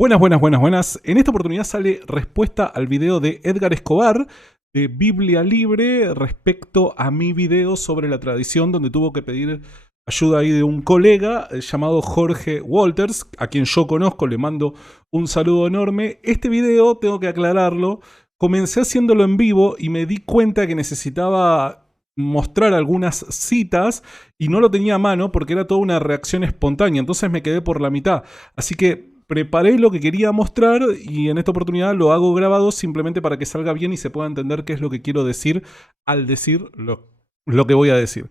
Buenas, buenas, buenas, buenas. En esta oportunidad sale respuesta al video de Edgar Escobar de Biblia Libre respecto a mi video sobre la tradición, donde tuvo que pedir ayuda ahí de un colega llamado Jorge Walters, a quien yo conozco, le mando un saludo enorme. Este video, tengo que aclararlo, comencé haciéndolo en vivo y me di cuenta que necesitaba mostrar algunas citas y no lo tenía a mano porque era toda una reacción espontánea, entonces me quedé por la mitad. Así que preparé lo que quería mostrar y en esta oportunidad lo hago grabado simplemente para que salga bien y se pueda entender qué es lo que quiero decir al decir lo que voy a decir.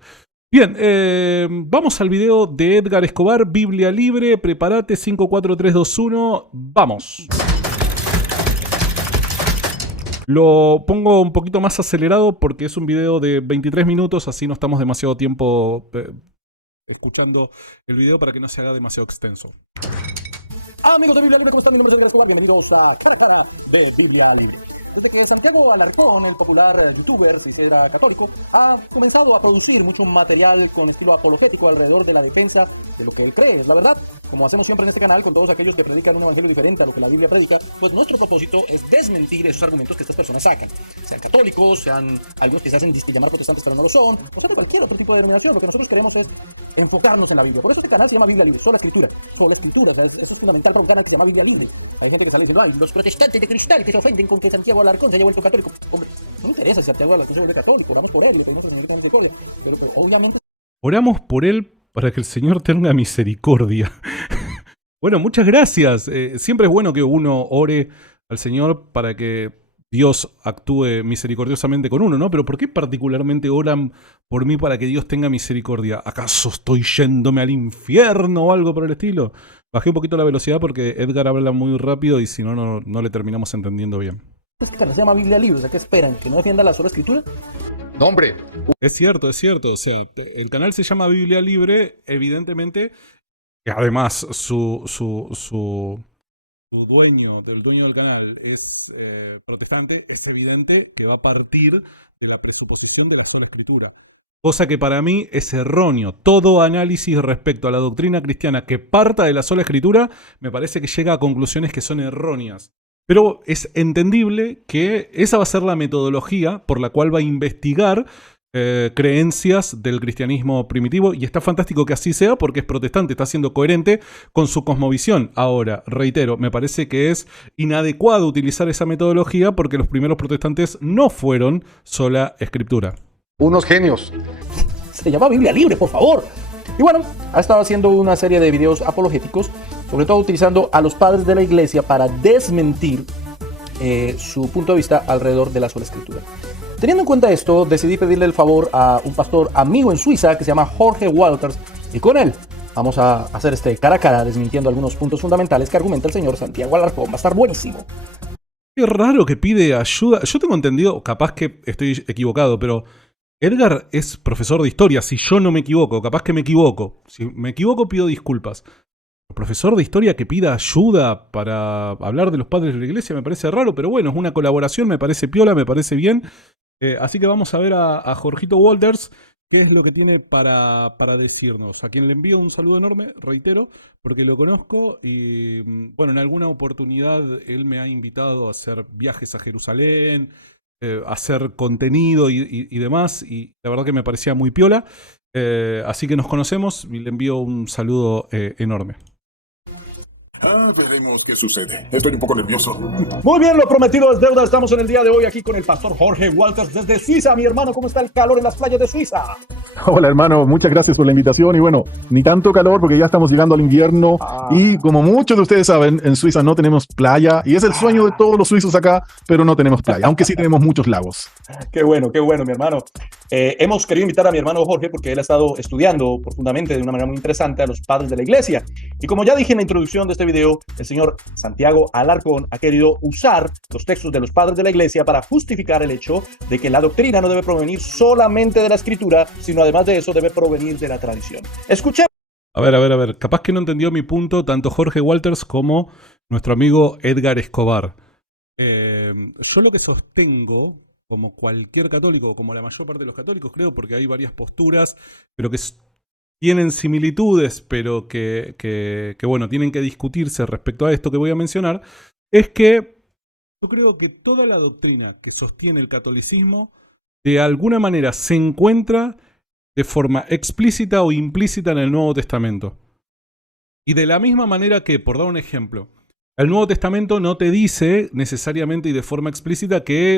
Bien, vamos al video de Edgar Escobar, Biblia Libre. Prepárate, 5, 4, 3, 2, 1, vamos. Lo pongo un poquito más acelerado porque es un video de 23 minutos, así no estamos demasiado tiempo escuchando el video para que no se haga demasiado extenso. Amigos de Biblia Libre, ¿cómo están? Mi nombre es Andrés Escobar, bienvenidos a de Biblia Libre. Desde que Santiago Alarcón, el popular youtuber, si era católico, ha comenzado a producir mucho material con estilo apologético alrededor de la defensa de lo que él cree, es la verdad. Como hacemos siempre en este canal con todos aquellos que predican un evangelio diferente a lo que la Biblia predica, pues nuestro propósito es desmentir esos argumentos que estas personas sacan. Sean católicos, sean algunos que se hacen llamar protestantes pero no lo son, o sea, cualquier otro tipo de denominación. Lo que nosotros queremos es enfocarnos en la Biblia. Por eso este canal se llama Biblia Libre, sola escritura. Sola escritura, eso es fundamental para un canal que se llama Biblia Libre. Hay gente que sale diciendo, los protestantes de cristal que se ofenden con que Santiago Alarcón se haya vuelto católico. Hombre, no me interesa si Santiago Alarcón se vuelve católico, vamos por él, lo que no se todo. Pero obviamente... Oramos por él para que el Señor tenga misericordia. Bueno, muchas gracias. Siempre es bueno que uno ore al Señor para que Dios actúe misericordiosamente con uno, ¿no? Pero ¿por qué particularmente oran por mí para que Dios tenga misericordia? ¿Acaso estoy yéndome al infierno o algo por el estilo? Bajé un poquito la velocidad porque Edgar habla muy rápido y si no, no le terminamos entendiendo bien. Es que se llama Biblia Libre, o sea, ¿qué esperan? ¿Que no defienda la sola escritura? No, hombre. Es cierto, es cierto. O sea, el canal se llama Biblia Libre, evidentemente. Que además su dueño, el dueño del canal es protestante, es evidente que va a partir de la presuposición de la sola escritura. Cosa que para mí es erróneo. Todo análisis respecto a la doctrina cristiana que parta de la sola escritura me parece que llega a conclusiones que son erróneas. Pero es entendible que esa va a ser la metodología por la cual va a investigar creencias del cristianismo primitivo, y está fantástico que así sea porque es protestante, está siendo coherente con su cosmovisión. Ahora, reitero, me parece que es inadecuado utilizar esa metodología porque los primeros protestantes no fueron sola escritura. Unos genios. Se llama Biblia Libre, por favor. Y bueno, ha estado haciendo una serie de videos apologéticos, sobre todo utilizando a los padres de la iglesia para desmentir su punto de vista alrededor de la sola escritura. Teniendo en cuenta esto, decidí pedirle el favor a un pastor amigo en Suiza que se llama Jorge Walters, y con él vamos a hacer este cara a cara desmintiendo algunos puntos fundamentales que argumenta el señor Santiago Alarcón. Va a estar buenísimo. Qué raro que pide ayuda. Yo tengo entendido, capaz que estoy equivocado, pero Edgar es profesor de historia, si yo no me equivoco, capaz que me equivoco. Si me equivoco pido disculpas. El profesor de historia que pida ayuda para hablar de los padres de la iglesia me parece raro, pero bueno, es una colaboración, me parece piola, me parece bien. Así que vamos a ver a Jorgito Walters qué es lo que tiene para decirnos. A quien le envío un saludo enorme, reitero, porque lo conozco y bueno, en alguna oportunidad él me ha invitado a hacer viajes a Jerusalén, a hacer contenido y demás, y la verdad que me parecía muy piola. Así que nos conocemos y le envío un saludo enorme. Veremos qué sucede. Estoy un poco nervioso. Muy bien, lo prometido es deuda. Estamos en el día de hoy aquí con el pastor Jorge Walters desde Suiza. Mi hermano, ¿cómo está el calor en las playas de Suiza? Hola hermano, muchas gracias por la invitación y bueno, ni tanto calor porque ya estamos llegando al invierno y como muchos de ustedes saben, en Suiza no tenemos playa y es el sueño de todos los suizos acá, pero no tenemos playa, aunque sí tenemos muchos lagos. Qué bueno, mi hermano. Hemos querido invitar a mi hermano Jorge porque él ha estado estudiando profundamente de una manera muy interesante a los padres de la iglesia. Y como ya dije en la introducción de este video, el señor Santiago Alarcón ha querido usar los textos de los padres de la iglesia para justificar el hecho de que la doctrina no debe provenir solamente de la escritura, sino además de eso debe provenir de la tradición. Escuchemos. A ver. Capaz que no entendió mi punto tanto Jorge Walters como nuestro amigo Edgar Escobar. Yo lo que sostengo, como cualquier católico, como la mayor parte de los católicos, creo, porque hay varias posturas, pero que tienen similitudes, pero que, bueno, tienen que discutirse respecto a esto que voy a mencionar, es que yo creo que toda la doctrina que sostiene el catolicismo, de alguna manera se encuentra de forma explícita o implícita en el Nuevo Testamento. Y de la misma manera que, por dar un ejemplo, el Nuevo Testamento no te dice necesariamente y de forma explícita que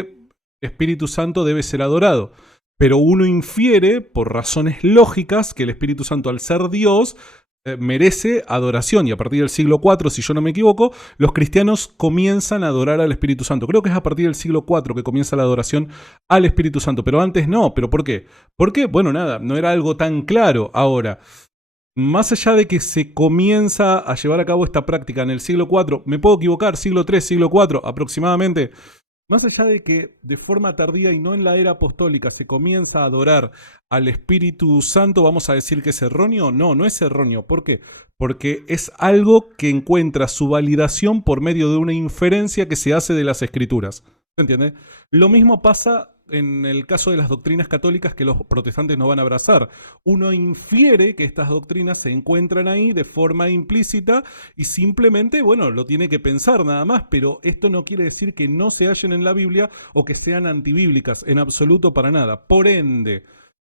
el Espíritu Santo debe ser adorado. Pero uno infiere, por razones lógicas, que el Espíritu Santo, al ser Dios, merece adoración. Y a partir del siglo IV, si yo no me equivoco, los cristianos comienzan a adorar al Espíritu Santo. Creo que es a partir del siglo IV que comienza la adoración al Espíritu Santo. Pero antes no. ¿Pero por qué? Porque, bueno, nada, no era algo tan claro. Ahora, más allá de que se comienza a llevar a cabo esta práctica en el siglo IV, me puedo equivocar, siglo III, siglo IV aproximadamente, más allá de que de forma tardía y no en la era apostólica se comienza a adorar al Espíritu Santo, ¿vamos a decir que es erróneo? No, no es erróneo. ¿Por qué? Porque es algo que encuentra su validación por medio de una inferencia que se hace de las Escrituras. ¿Se entiende? Lo mismo pasa en el caso de las doctrinas católicas que los protestantes no van a abrazar. Uno infiere que estas doctrinas se encuentran ahí de forma implícita y simplemente, bueno, lo tiene que pensar nada más, pero esto no quiere decir que no se hallen en la Biblia o que sean antibíblicas, en absoluto para nada. Por ende,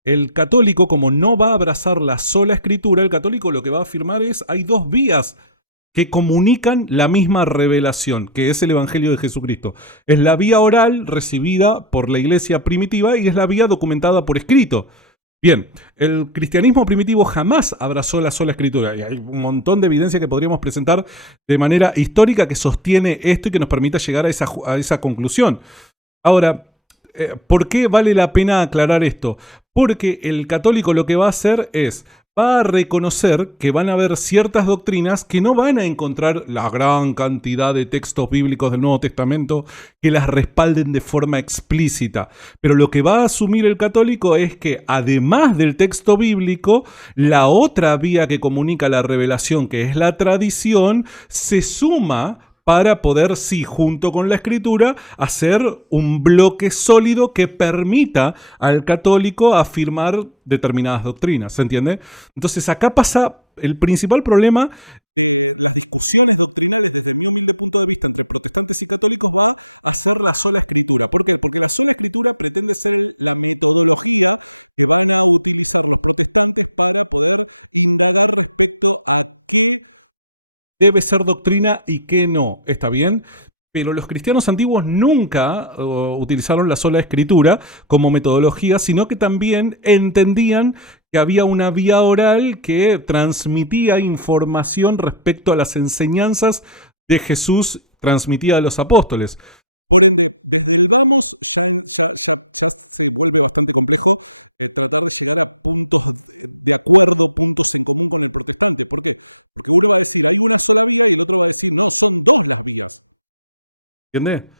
el católico, como no va a abrazar la sola escritura, el católico lo que va a afirmar es hay dos vías que comunican la misma revelación, que es el Evangelio de Jesucristo. Es la vía oral recibida por la iglesia primitiva y es la vía documentada por escrito. Bien, el cristianismo primitivo jamás abrazó la sola escritura y hay un montón de evidencia que podríamos presentar de manera histórica que sostiene esto y que nos permita llegar a esa conclusión. Ahora, ¿por qué vale la pena aclarar esto? Porque el católico lo que va a hacer es va a reconocer que van a haber ciertas doctrinas que no van a encontrar la gran cantidad de textos bíblicos del Nuevo Testamento que las respalden de forma explícita. Pero lo que va a asumir el católico es que, además del texto bíblico, la otra vía que comunica la revelación, que es la tradición, se suma para poder, sí, junto con la escritura, hacer un bloque sólido que permita al católico afirmar determinadas doctrinas, ¿se entiende? Entonces acá pasa el principal problema, las discusiones doctrinales desde mi humilde punto de vista entre protestantes y católicos va a ser la sola escritura. ¿Por qué? Porque la sola escritura pretende ser la metodología que van a utilizar los protestantes para poder debe ser doctrina y qué no, ¿está bien? Pero los cristianos antiguos nunca utilizaron la sola escritura como metodología, sino que también entendían que había una vía oral que transmitía información respecto a las enseñanzas de Jesús transmitida a los apóstoles. ¿Entiendes?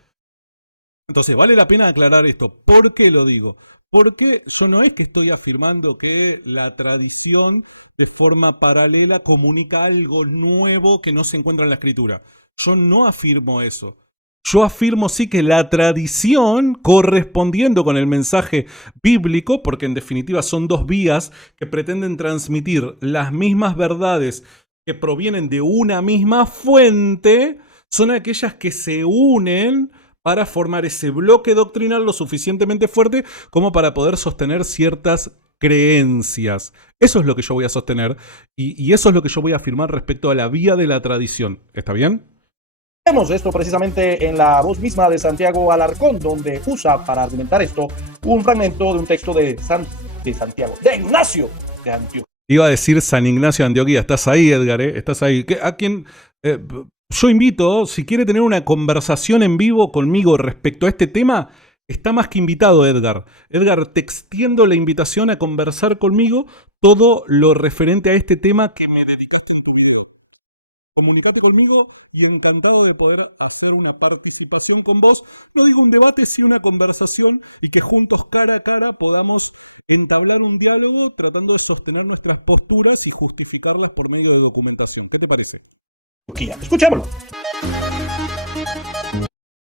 Entonces, vale la pena aclarar esto. ¿Por qué lo digo? Porque yo no es que estoy afirmando que la tradición de forma paralela comunica algo nuevo que no se encuentra en la escritura. Yo no afirmo eso. Yo afirmo sí que la tradición, correspondiendo con el mensaje bíblico, porque en definitiva son dos vías que pretenden transmitir las mismas verdades que provienen de una misma fuente, son aquellas que se unen para formar ese bloque doctrinal lo suficientemente fuerte como para poder sostener ciertas creencias. Eso es lo que yo voy a sostener y eso es lo que yo voy a afirmar respecto a la vía de la tradición. ¿Está bien? Vemos esto precisamente en la voz misma de Santiago Alarcón, donde usa para argumentar esto un fragmento de un texto de Ignacio de Antioquía. Iba a decir San Ignacio de Antioquía. Estás ahí, Edgar, ¿eh? Estás ahí. ¿A quién? Yo invito, si quiere tener una conversación en vivo conmigo respecto a este tema, está más que invitado, Edgar. Edgar, te extiendo la invitación a conversar conmigo todo lo referente a este tema que me dedicaste en tu video. Comunicate conmigo y encantado de poder hacer una participación con vos. No digo un debate, sí una conversación y que juntos cara a cara podamos entablar un diálogo tratando de sostener nuestras posturas y justificarlas por medio de documentación. ¿Qué te parece? Escuchémoslo.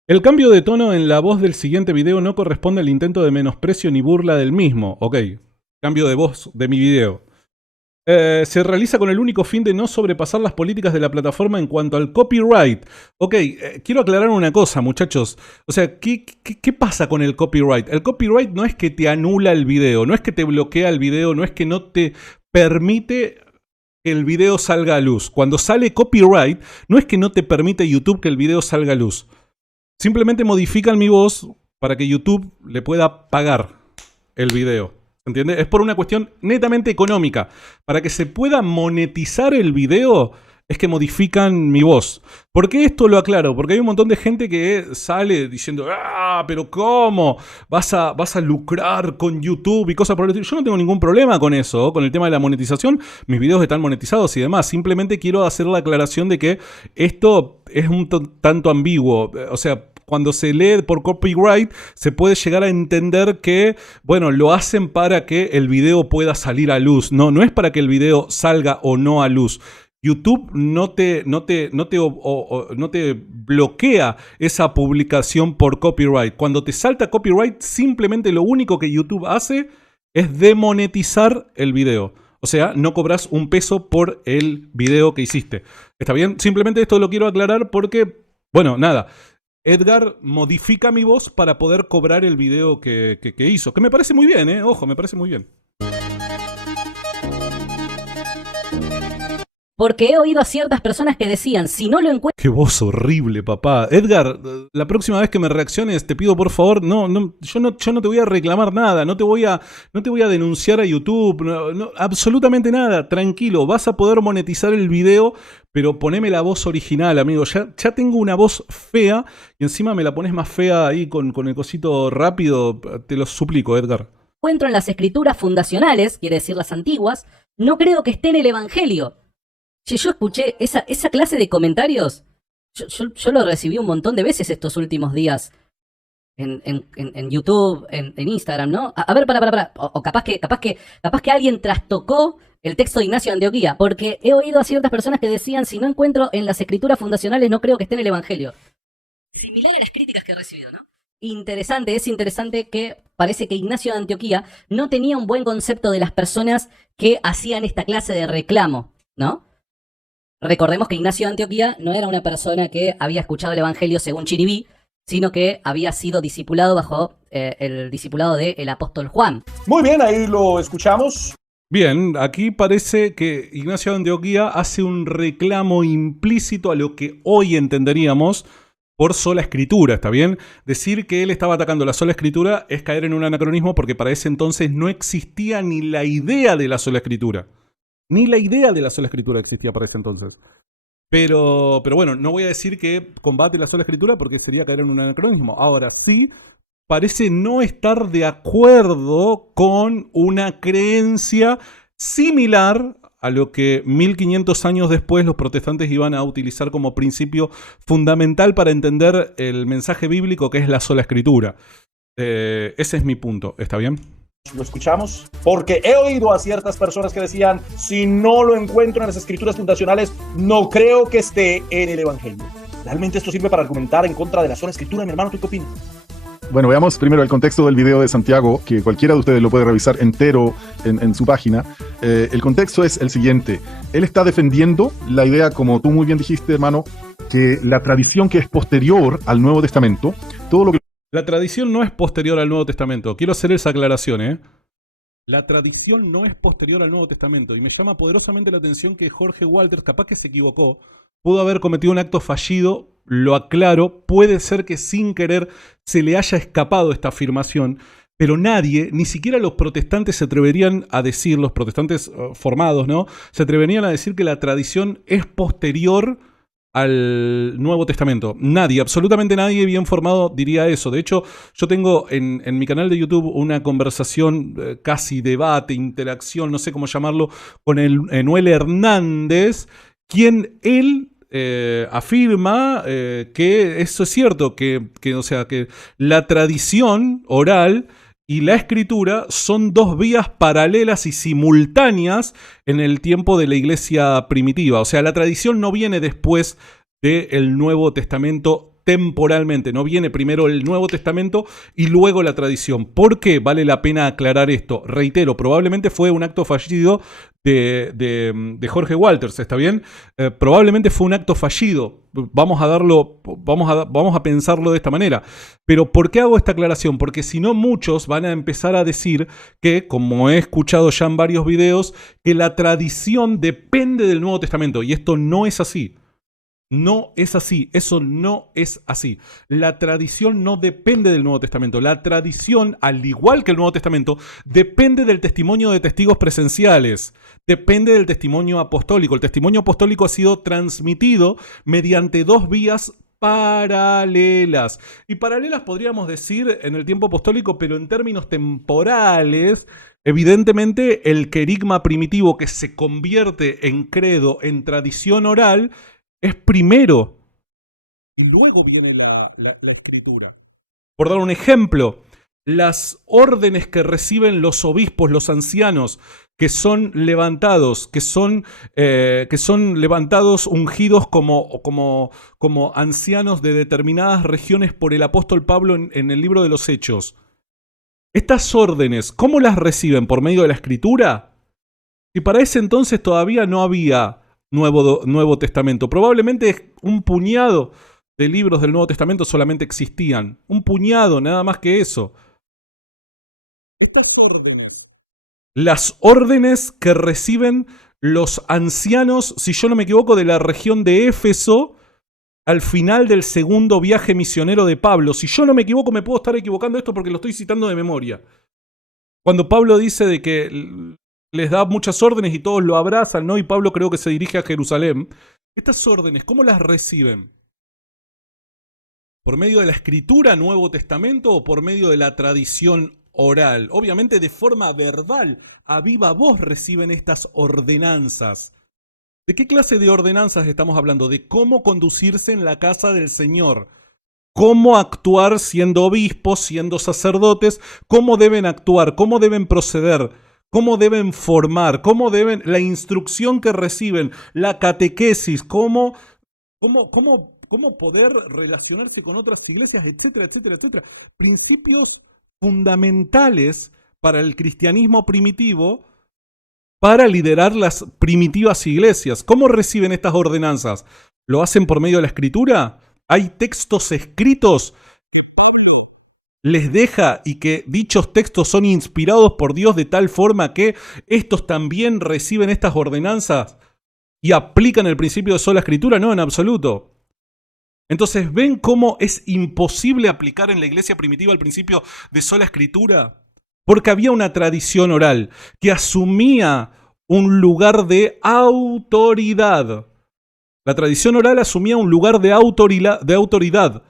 El cambio de tono en la voz del siguiente video no corresponde al intento de menosprecio ni burla del mismo. Ok, cambio de voz de mi video. Se realiza con el único fin de no sobrepasar las políticas de la plataforma en cuanto al copyright. Ok, quiero aclarar una cosa, muchachos. O sea, ¿qué pasa con el copyright? El copyright no es que te anula el video, no es que te bloquea el video, no es que no te permite que el video salga a luz. Cuando sale copyright, no es que no te permite YouTube que el video salga a luz. Simplemente modifican mi voz para que YouTube le pueda pagar el video. ¿Entiendes? Es por una cuestión netamente económica. Para que se pueda monetizar el video, es que modifican mi voz. ¿Por qué esto lo aclaro? Porque hay un montón de gente que sale diciendo, pero ¿cómo? ¿Vas a lucrar con YouTube y cosas por el estilo? Yo no tengo ningún problema con eso, con el tema de la monetización. Mis videos están monetizados y demás. Simplemente quiero hacer la aclaración de que esto es un tanto ambiguo. O sea, cuando se lee por copyright, se puede llegar a entender que, bueno, lo hacen para que el video pueda salir a luz. No es para que el video salga o no a luz. YouTube no te bloquea esa publicación por copyright. Cuando te salta copyright, simplemente lo único que YouTube hace es demonetizar el video. O sea, no cobras un peso por el video que hiciste. ¿Está bien? Simplemente esto lo quiero aclarar porque, bueno, nada. Edgar modifica mi voz para poder cobrar el video que hizo. Que me parece muy bien, ojo, me parece muy bien. Porque he oído a ciertas personas que decían, si no lo encuentro... Qué voz horrible, papá. Edgar, la próxima vez que me reacciones, te pido por favor, yo no te voy a reclamar nada, no te voy a denunciar a YouTube, absolutamente nada. Tranquilo, vas a poder monetizar el video, pero poneme la voz original, amigo. Ya tengo una voz fea y encima me la pones más fea ahí con el cosito rápido. Te lo suplico, Edgar. Encuentro en las escrituras fundacionales, quiere decir las antiguas, no creo que esté en el Evangelio. Si yo escuché esa clase de comentarios, yo lo recibí un montón de veces estos últimos días en YouTube, en Instagram, ¿no? A ver, para. O capaz que alguien trastocó el texto de Ignacio de Antioquía, porque he oído a ciertas personas que decían, si no encuentro en las escrituras fundacionales, no creo que esté en el Evangelio. Similar a las críticas que he recibido, ¿no? Es interesante que parece que Ignacio de Antioquía no tenía un buen concepto de las personas que hacían esta clase de reclamo, ¿no? Recordemos que Ignacio de Antioquía no era una persona que había escuchado el Evangelio según Chiribí, sino que había sido discipulado bajo el discipulado del apóstol Juan. Muy bien, ahí lo escuchamos. Bien, aquí parece que Ignacio de Antioquía hace un reclamo implícito a lo que hoy entenderíamos por sola escritura, ¿está bien? Decir que él estaba atacando la sola escritura es caer en un anacronismo porque para ese entonces no existía ni la idea de la sola escritura. Ni la idea de la sola escritura existía para ese entonces. Pero bueno, no voy a decir que combate la sola escritura porque sería caer en un anacronismo. Ahora sí, parece no estar de acuerdo con una creencia similar a lo que 1500 años después los protestantes iban a utilizar como principio fundamental para entender el mensaje bíblico, que es la sola escritura. Ese es mi punto, ¿está bien? Lo escuchamos porque he oído a ciertas personas que decían, si no lo encuentro en las escrituras fundacionales, no creo que esté en el Evangelio. ¿Realmente esto sirve para argumentar en contra de la sola escritura, mi hermano? ¿Tú qué opinas? Bueno, veamos primero el contexto del video de Santiago, que cualquiera de ustedes lo puede revisar entero en su página. El contexto es el siguiente. Él está defendiendo la idea, como tú muy bien dijiste, hermano, que la tradición que es posterior al Nuevo Testamento, todo lo que... La tradición no es posterior al Nuevo Testamento. Quiero hacer esa aclaración, ¿eh? La tradición no es posterior al Nuevo Testamento. Y me llama poderosamente la atención que Jorge Walters, capaz que se equivocó, pudo haber cometido un acto fallido, lo aclaro, puede ser que sin querer se le haya escapado esta afirmación, pero nadie, ni siquiera los protestantes se atreverían a decir, los protestantes formados, ¿no? Se atreverían a decir que la tradición es posterior al Nuevo Testamento. Nadie, absolutamente nadie bien formado diría eso. De hecho, yo tengo en mi canal de YouTube una conversación, casi debate, interacción, no sé cómo llamarlo, con Enuel Hernández, quien él afirma que eso es cierto, o sea, que la tradición oral y la escritura son dos vías paralelas y simultáneas en el tiempo de la iglesia primitiva. O sea, la tradición no viene después del Nuevo Testamento temporalmente. No viene primero el Nuevo Testamento y luego la tradición. ¿Por qué vale la pena aclarar esto? Reitero, probablemente fue un acto fallido de Jorge Walters, ¿está bien? Probablemente fue un acto fallido. Vamos a pensarlo de esta manera. Pero ¿por qué hago esta aclaración? Porque si no, muchos van a empezar a decir que, como he escuchado ya en varios videos, que la tradición depende del Nuevo Testamento. Y esto no es así. No es así, eso no es así. La tradición no depende del Nuevo Testamento. La tradición, al igual que el Nuevo Testamento, depende del testimonio de testigos presenciales. Depende del testimonio apostólico. El testimonio apostólico ha sido transmitido mediante dos vías paralelas. Y paralelas podríamos decir en el tiempo apostólico, pero en términos temporales, evidentemente el querigma primitivo que se convierte en credo, en tradición oral, es primero. Y luego viene la escritura. Por dar un ejemplo, las órdenes que reciben los obispos, los ancianos, que son levantados, levantados, ungidos como ancianos de determinadas regiones por el apóstol Pablo en el libro de los Hechos. Estas órdenes, ¿cómo las reciben? ¿Por medio de la Escritura? Y para ese entonces todavía no había Nuevo Testamento. Probablemente un puñado de libros del Nuevo Testamento solamente existían. Un puñado, nada más que eso. Estas órdenes. Las órdenes que reciben los ancianos, si yo no me equivoco, de la región de Éfeso, al final del segundo viaje misionero de Pablo. Si yo no me equivoco, me puedo estar equivocando esto porque lo estoy citando de memoria. Cuando Pablo dice de que les da muchas órdenes y todos lo abrazan, ¿no? Y Pablo creo que se dirige a Jerusalén. Estas órdenes, ¿cómo las reciben? ¿Por medio de la escritura, Nuevo Testamento, o por medio de la tradición oral? Obviamente de forma verbal, a viva voz reciben estas ordenanzas. ¿De qué clase de ordenanzas estamos hablando? De cómo conducirse en la casa del Señor. Cómo actuar siendo obispos, siendo sacerdotes, cómo deben actuar, cómo deben proceder, cómo deben formar, la instrucción que reciben, la catequesis, cómo poder relacionarse con otras iglesias, etcétera, etcétera, etcétera. Principios fundamentales para el cristianismo primitivo, para liderar las primitivas iglesias. ¿Cómo reciben estas ordenanzas? ¿Lo hacen por medio de la Escritura? ¿Hay textos escritos? Les deja y que dichos textos son inspirados por Dios de tal forma que estos también reciben estas ordenanzas y aplican el principio de sola escritura? No, en absoluto. Entonces, ¿ven cómo es imposible aplicar en la iglesia primitiva el principio de sola escritura? Porque había una tradición oral que asumía un lugar de autoridad. La tradición oral asumía un lugar de autoridad.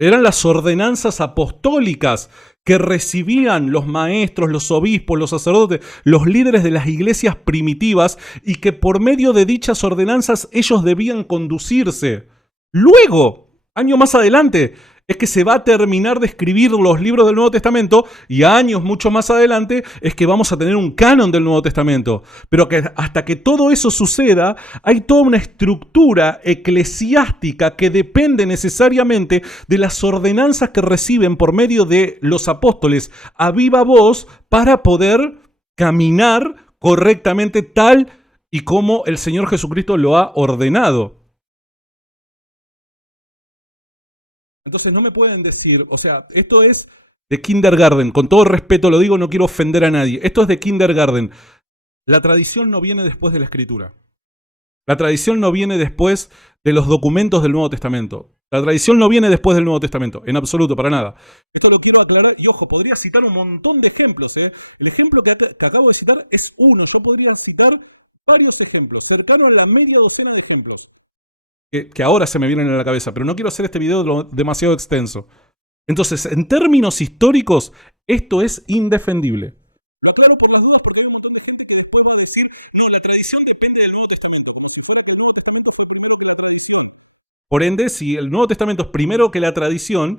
Eran las ordenanzas apostólicas que recibían los maestros, los obispos, los sacerdotes, los líderes de las iglesias primitivas, y que por medio de dichas ordenanzas ellos debían conducirse. Luego, años más adelante, es que se va a terminar de escribir los libros del Nuevo Testamento, y años mucho más adelante es que vamos a tener un canon del Nuevo Testamento. Pero que hasta que todo eso suceda, hay toda una estructura eclesiástica que depende necesariamente de las ordenanzas que reciben por medio de los apóstoles a viva voz para poder caminar correctamente tal y como el Señor Jesucristo lo ha ordenado. Entonces no me pueden decir, o sea, esto es de kindergarten, con todo respeto lo digo, no quiero ofender a nadie, esto es de kindergarten. La tradición no viene después de la Escritura. La tradición no viene después de los documentos del Nuevo Testamento. La tradición no viene después del Nuevo Testamento, en absoluto, para nada. Esto lo quiero aclarar, y ojo, podría citar un montón de ejemplos. El ejemplo que acabo de citar es uno, yo podría citar varios ejemplos, cercano a la media docena de ejemplos. Que ahora se me vienen a la cabeza, pero no quiero hacer este video demasiado extenso. Entonces, en términos históricos, esto es indefendible. Lo aclaro por las dudas porque hay un montón de gente que después va a decir, no, la tradición depende del Nuevo Testamento, como si fuera que el Nuevo Testamento fue primero que la tradición. Por ende, si el Nuevo Testamento es primero que la tradición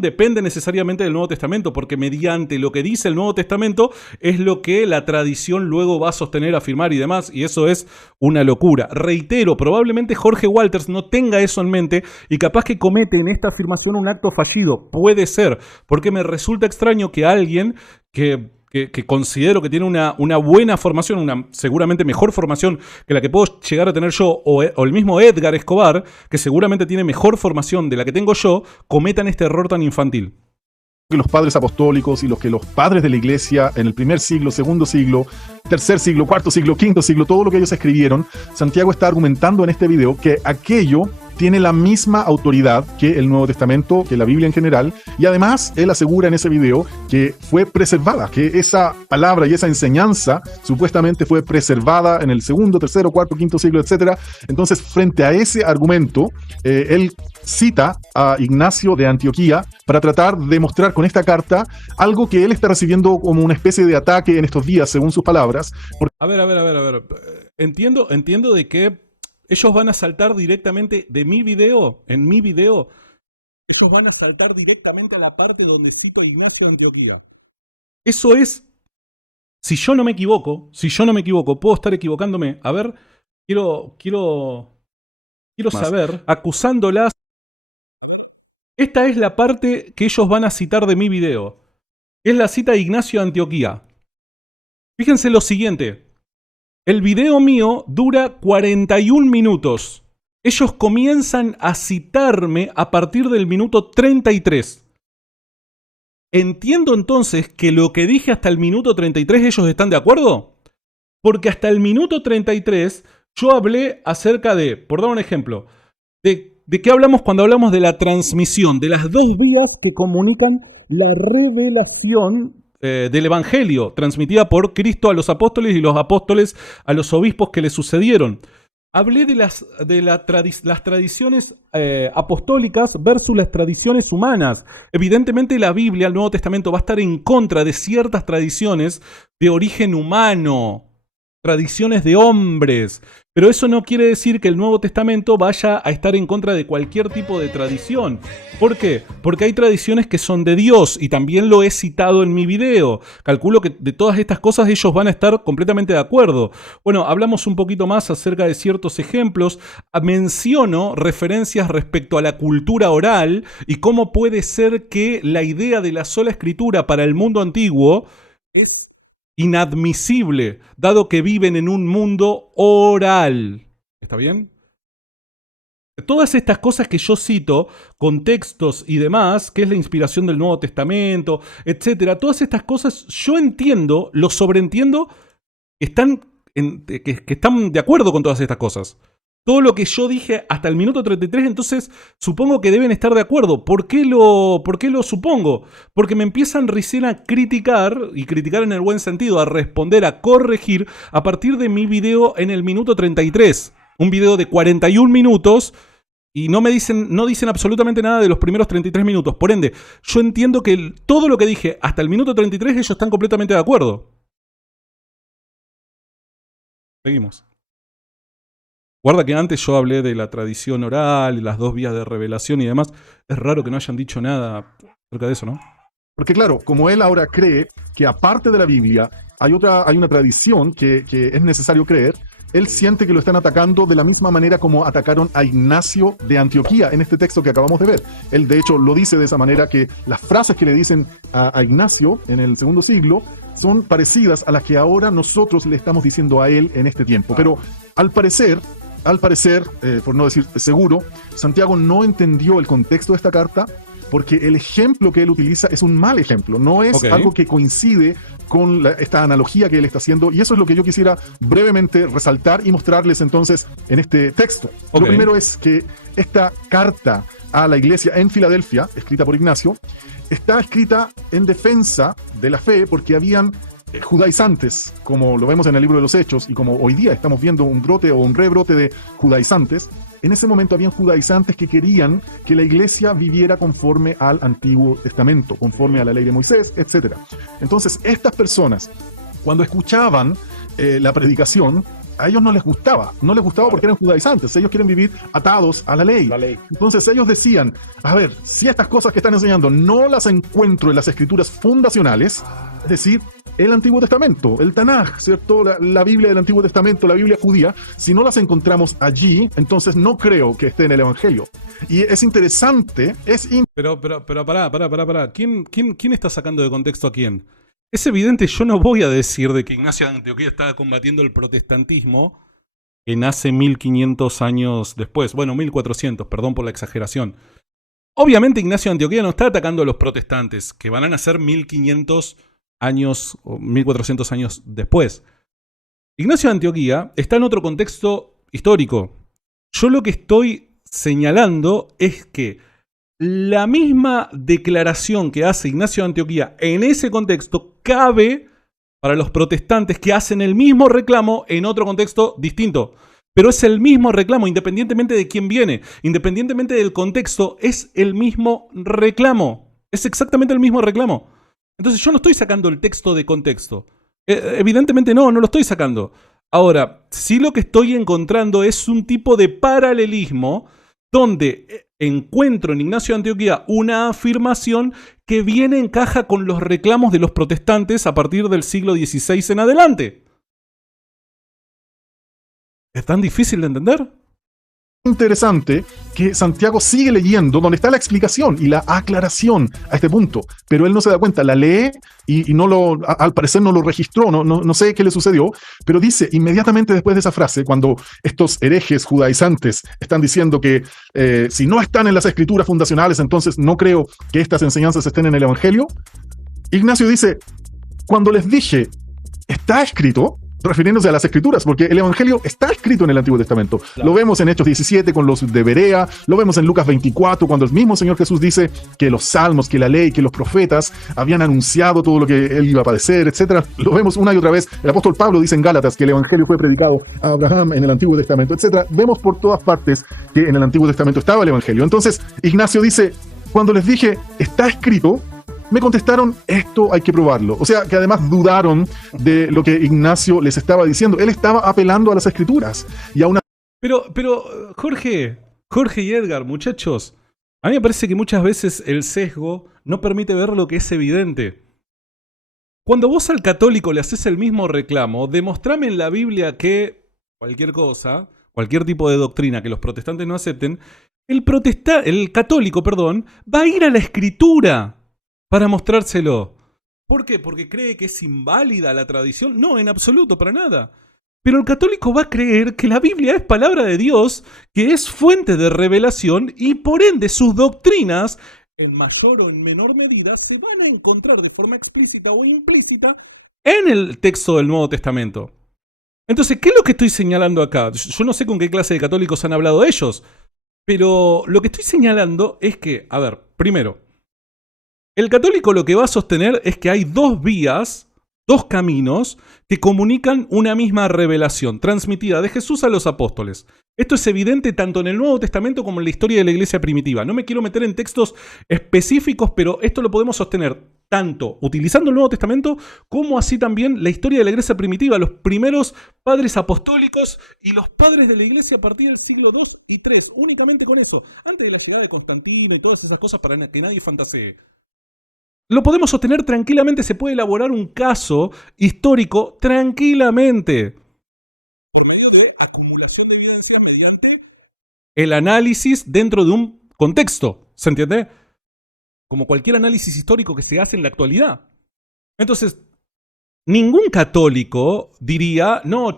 depende necesariamente del Nuevo Testamento, porque mediante lo que dice el Nuevo Testamento es lo que la tradición luego va a sostener, afirmar y demás, y eso es una locura. Reitero, probablemente Jorge Walters no tenga eso en mente y capaz que comete en esta afirmación un acto fallido. Puede ser, porque me resulta extraño que alguien que considero que tiene una buena formación, una seguramente mejor formación que la que puedo llegar a tener yo, o el mismo Edgar Escobar, que seguramente tiene mejor formación de la que tengo yo, cometan este error tan infantil. Que los padres apostólicos y los que los padres de la iglesia en el primer siglo, segundo siglo, tercer siglo, cuarto siglo, quinto siglo, todo lo que ellos escribieron, Santiago está argumentando en este video que aquello tiene la misma autoridad que el Nuevo Testamento, que la Biblia en general, y además él asegura en ese video que fue preservada, que esa palabra y esa enseñanza supuestamente fue preservada en el segundo, tercero, cuarto, quinto siglo, etc. Entonces, frente a ese argumento, él cita a Ignacio de Antioquía para tratar de mostrar con esta carta algo que él está recibiendo como una especie de ataque en estos días, según sus palabras. A ver. Entiendo de que ellos van a saltar directamente de mi video, en mi video, ellos van a saltar directamente a la parte donde cito a Ignacio de Antioquía. Eso es, si yo no me equivoco, puedo estar equivocándome. A ver, quiero saber, acusándolas. Esta es la parte que ellos van a citar de mi video. Es la cita de Ignacio de Antioquía. Fíjense lo siguiente. El video mío dura 41 minutos. Ellos comienzan a citarme a partir del minuto 33. Entiendo entonces que lo que dije hasta el minuto 33 ellos están de acuerdo. Porque hasta el minuto 33 yo hablé acerca de, por dar un ejemplo, ¿de qué hablamos cuando hablamos de la transmisión? De las dos vías que comunican la revelación del Evangelio, transmitida por Cristo a los apóstoles y los apóstoles a los obispos que le sucedieron. Hablé de las tradiciones apostólicas versus las tradiciones humanas. Evidentemente la Biblia, el Nuevo Testamento, va a estar en contra de ciertas tradiciones de origen humano, tradiciones de hombres. Pero eso no quiere decir que el Nuevo Testamento vaya a estar en contra de cualquier tipo de tradición. ¿Por qué? Porque hay tradiciones que son de Dios y también lo he citado en mi video. Calculo que de todas estas cosas ellos van a estar completamente de acuerdo. Bueno, hablamos un poquito más acerca de ciertos ejemplos. Menciono referencias respecto a la cultura oral y cómo puede ser que la idea de la sola escritura para el mundo antiguo es inadmisible, dado que viven en un mundo oral. ¿Está bien? Todas estas cosas que yo cito, contextos y demás, que es la inspiración del Nuevo Testamento, etcétera, todas estas cosas yo entiendo, lo sobreentiendo, que están de acuerdo con todas estas cosas. Todo lo que yo dije hasta el minuto 33, entonces supongo que deben estar de acuerdo. ¿Por qué lo supongo? Porque me empiezan recién a criticar, y criticar en el buen sentido, a responder, a corregir, a partir de mi video en el minuto 33. Un video de 41 minutos, y no dicen absolutamente nada de los primeros 33 minutos. Por ende, yo entiendo que todo lo que dije hasta el minuto 33, ellos están completamente de acuerdo. Seguimos. Guarda que antes yo hablé de la tradición oral y las dos vías de revelación y demás. Es raro que no hayan dicho nada acerca de eso, ¿no? Porque claro, como él ahora cree que aparte de la Biblia hay una tradición que es necesario creer, él siente que lo están atacando de la misma manera como atacaron a Ignacio de Antioquía en este texto que acabamos de ver. Él de hecho lo dice de esa manera, que las frases que le dicen a Ignacio en el segundo siglo son parecidas a las que ahora nosotros le estamos diciendo a él en este tiempo. Pero al parecer, por no decir seguro, Santiago no entendió el contexto de esta carta, porque el ejemplo que él utiliza es un mal ejemplo, no es algo que coincide con esta analogía que él está haciendo, y eso es lo que yo quisiera brevemente resaltar y mostrarles entonces en este texto. Lo primero es que esta carta a la iglesia en Filadelfia, escrita por Ignacio, está escrita en defensa de la fe, porque habían judaizantes, como lo vemos en el libro de los Hechos, y como hoy día estamos viendo un brote o un rebrote de judaizantes. En ese momento habían judaizantes que querían que la iglesia viviera conforme al Antiguo Testamento, conforme a la ley de Moisés, etc. Entonces, estas personas, cuando escuchaban la predicación, a ellos no les gustaba porque eran judaizantes, ellos quieren vivir atados a la ley. Entonces ellos decían, a ver, si estas cosas que están enseñando no las encuentro en las escrituras fundacionales, es decir, el Antiguo Testamento, el Tanaj, ¿cierto? La Biblia del Antiguo Testamento, la Biblia judía, si no las encontramos allí, entonces no creo que esté en el Evangelio. Y es interesante, Pero pará. ¿Quién está sacando de contexto a quién? Es evidente, yo no voy a decir de que Ignacio de Antioquía estaba combatiendo el protestantismo que nace 1500 años después. Bueno, 1400, perdón por la exageración. Obviamente Ignacio de Antioquía no está atacando a los protestantes, que van a nacer 1500 años o 1400 años después. Ignacio de Antioquía está en otro contexto histórico. Yo lo que estoy señalando es que la misma declaración que hace Ignacio de Antioquía en ese contexto cabe para los protestantes que hacen el mismo reclamo en otro contexto distinto. Pero es el mismo reclamo, independientemente de quién viene, independientemente del contexto, es el mismo reclamo. Es exactamente el mismo reclamo. Entonces yo no estoy sacando el texto de contexto. Evidentemente no lo estoy sacando. Ahora, sí lo que estoy encontrando es un tipo de paralelismo donde encuentro en Ignacio de Antioquía una afirmación que viene en caja con los reclamos de los protestantes a partir del siglo XVI en adelante. ¿Es tan difícil de entender? interesante que Santiago sigue leyendo donde está la explicación y la aclaración a este punto, pero él no se da cuenta, la lee y no lo, al parecer no lo registró, no sé qué le sucedió, pero dice inmediatamente después de esa frase, cuando estos herejes judaizantes están diciendo que si no están en las escrituras fundacionales, entonces no creo que estas enseñanzas estén en el Evangelio, Ignacio dice, cuando les dije, está escrito, refiriéndose a las escrituras, porque el Evangelio está escrito en el Antiguo Testamento. Claro. Lo vemos en Hechos 17 con los de Berea, lo vemos en Lucas 24 cuando el mismo Señor Jesús dice que los salmos, que la ley, que los profetas habían anunciado todo lo que Él iba a padecer, etc. Lo vemos una y otra vez. El apóstol Pablo dice en Gálatas que el Evangelio fue predicado a Abraham en el Antiguo Testamento, etc. Vemos por todas partes que en el Antiguo Testamento estaba el Evangelio. Entonces, Ignacio dice, cuando les dije, está escrito, me contestaron, esto hay que probarlo. O sea, que además dudaron de lo que Ignacio les estaba diciendo. Él estaba apelando a las escrituras y a una... Pero Jorge y Edgar, muchachos, a mí me parece que muchas veces el sesgo no permite ver lo que es evidente. Cuando vos al católico le haces el mismo reclamo, demostrame en la Biblia que cualquier cosa, cualquier tipo de doctrina que los protestantes no acepten, el católico, va a ir a la escritura para mostrárselo. ¿Por qué? ¿Porque cree que es inválida la tradición? No, en absoluto, para nada. Pero el católico va a creer que la Biblia es palabra de Dios, que es fuente de revelación y por ende sus doctrinas, en mayor o en menor medida, se van a encontrar de forma explícita o implícita en el texto del Nuevo Testamento. Entonces, ¿qué es lo que estoy señalando acá? Yo no sé con qué clase de católicos han hablado ellos, pero lo que estoy señalando es que, a ver, primero, el católico lo que va a sostener es que hay dos vías, dos caminos que comunican una misma revelación transmitida de Jesús a los apóstoles. Esto es evidente tanto en el Nuevo Testamento como en la historia de la iglesia primitiva. No me quiero meter en textos específicos, pero esto lo podemos sostener tanto utilizando el Nuevo Testamento como así también la historia de la iglesia primitiva, los primeros padres apostólicos y los padres de la iglesia a partir del siglo II y III. Únicamente con eso, antes de la ciudad de Constantino y todas esas cosas para que nadie fantasee. Lo podemos sostener tranquilamente, se puede elaborar un caso histórico tranquilamente. Por medio de acumulación de evidencias mediante el análisis dentro de un contexto, ¿se entiende? Como cualquier análisis histórico que se hace en la actualidad. Entonces, ningún católico diría, no,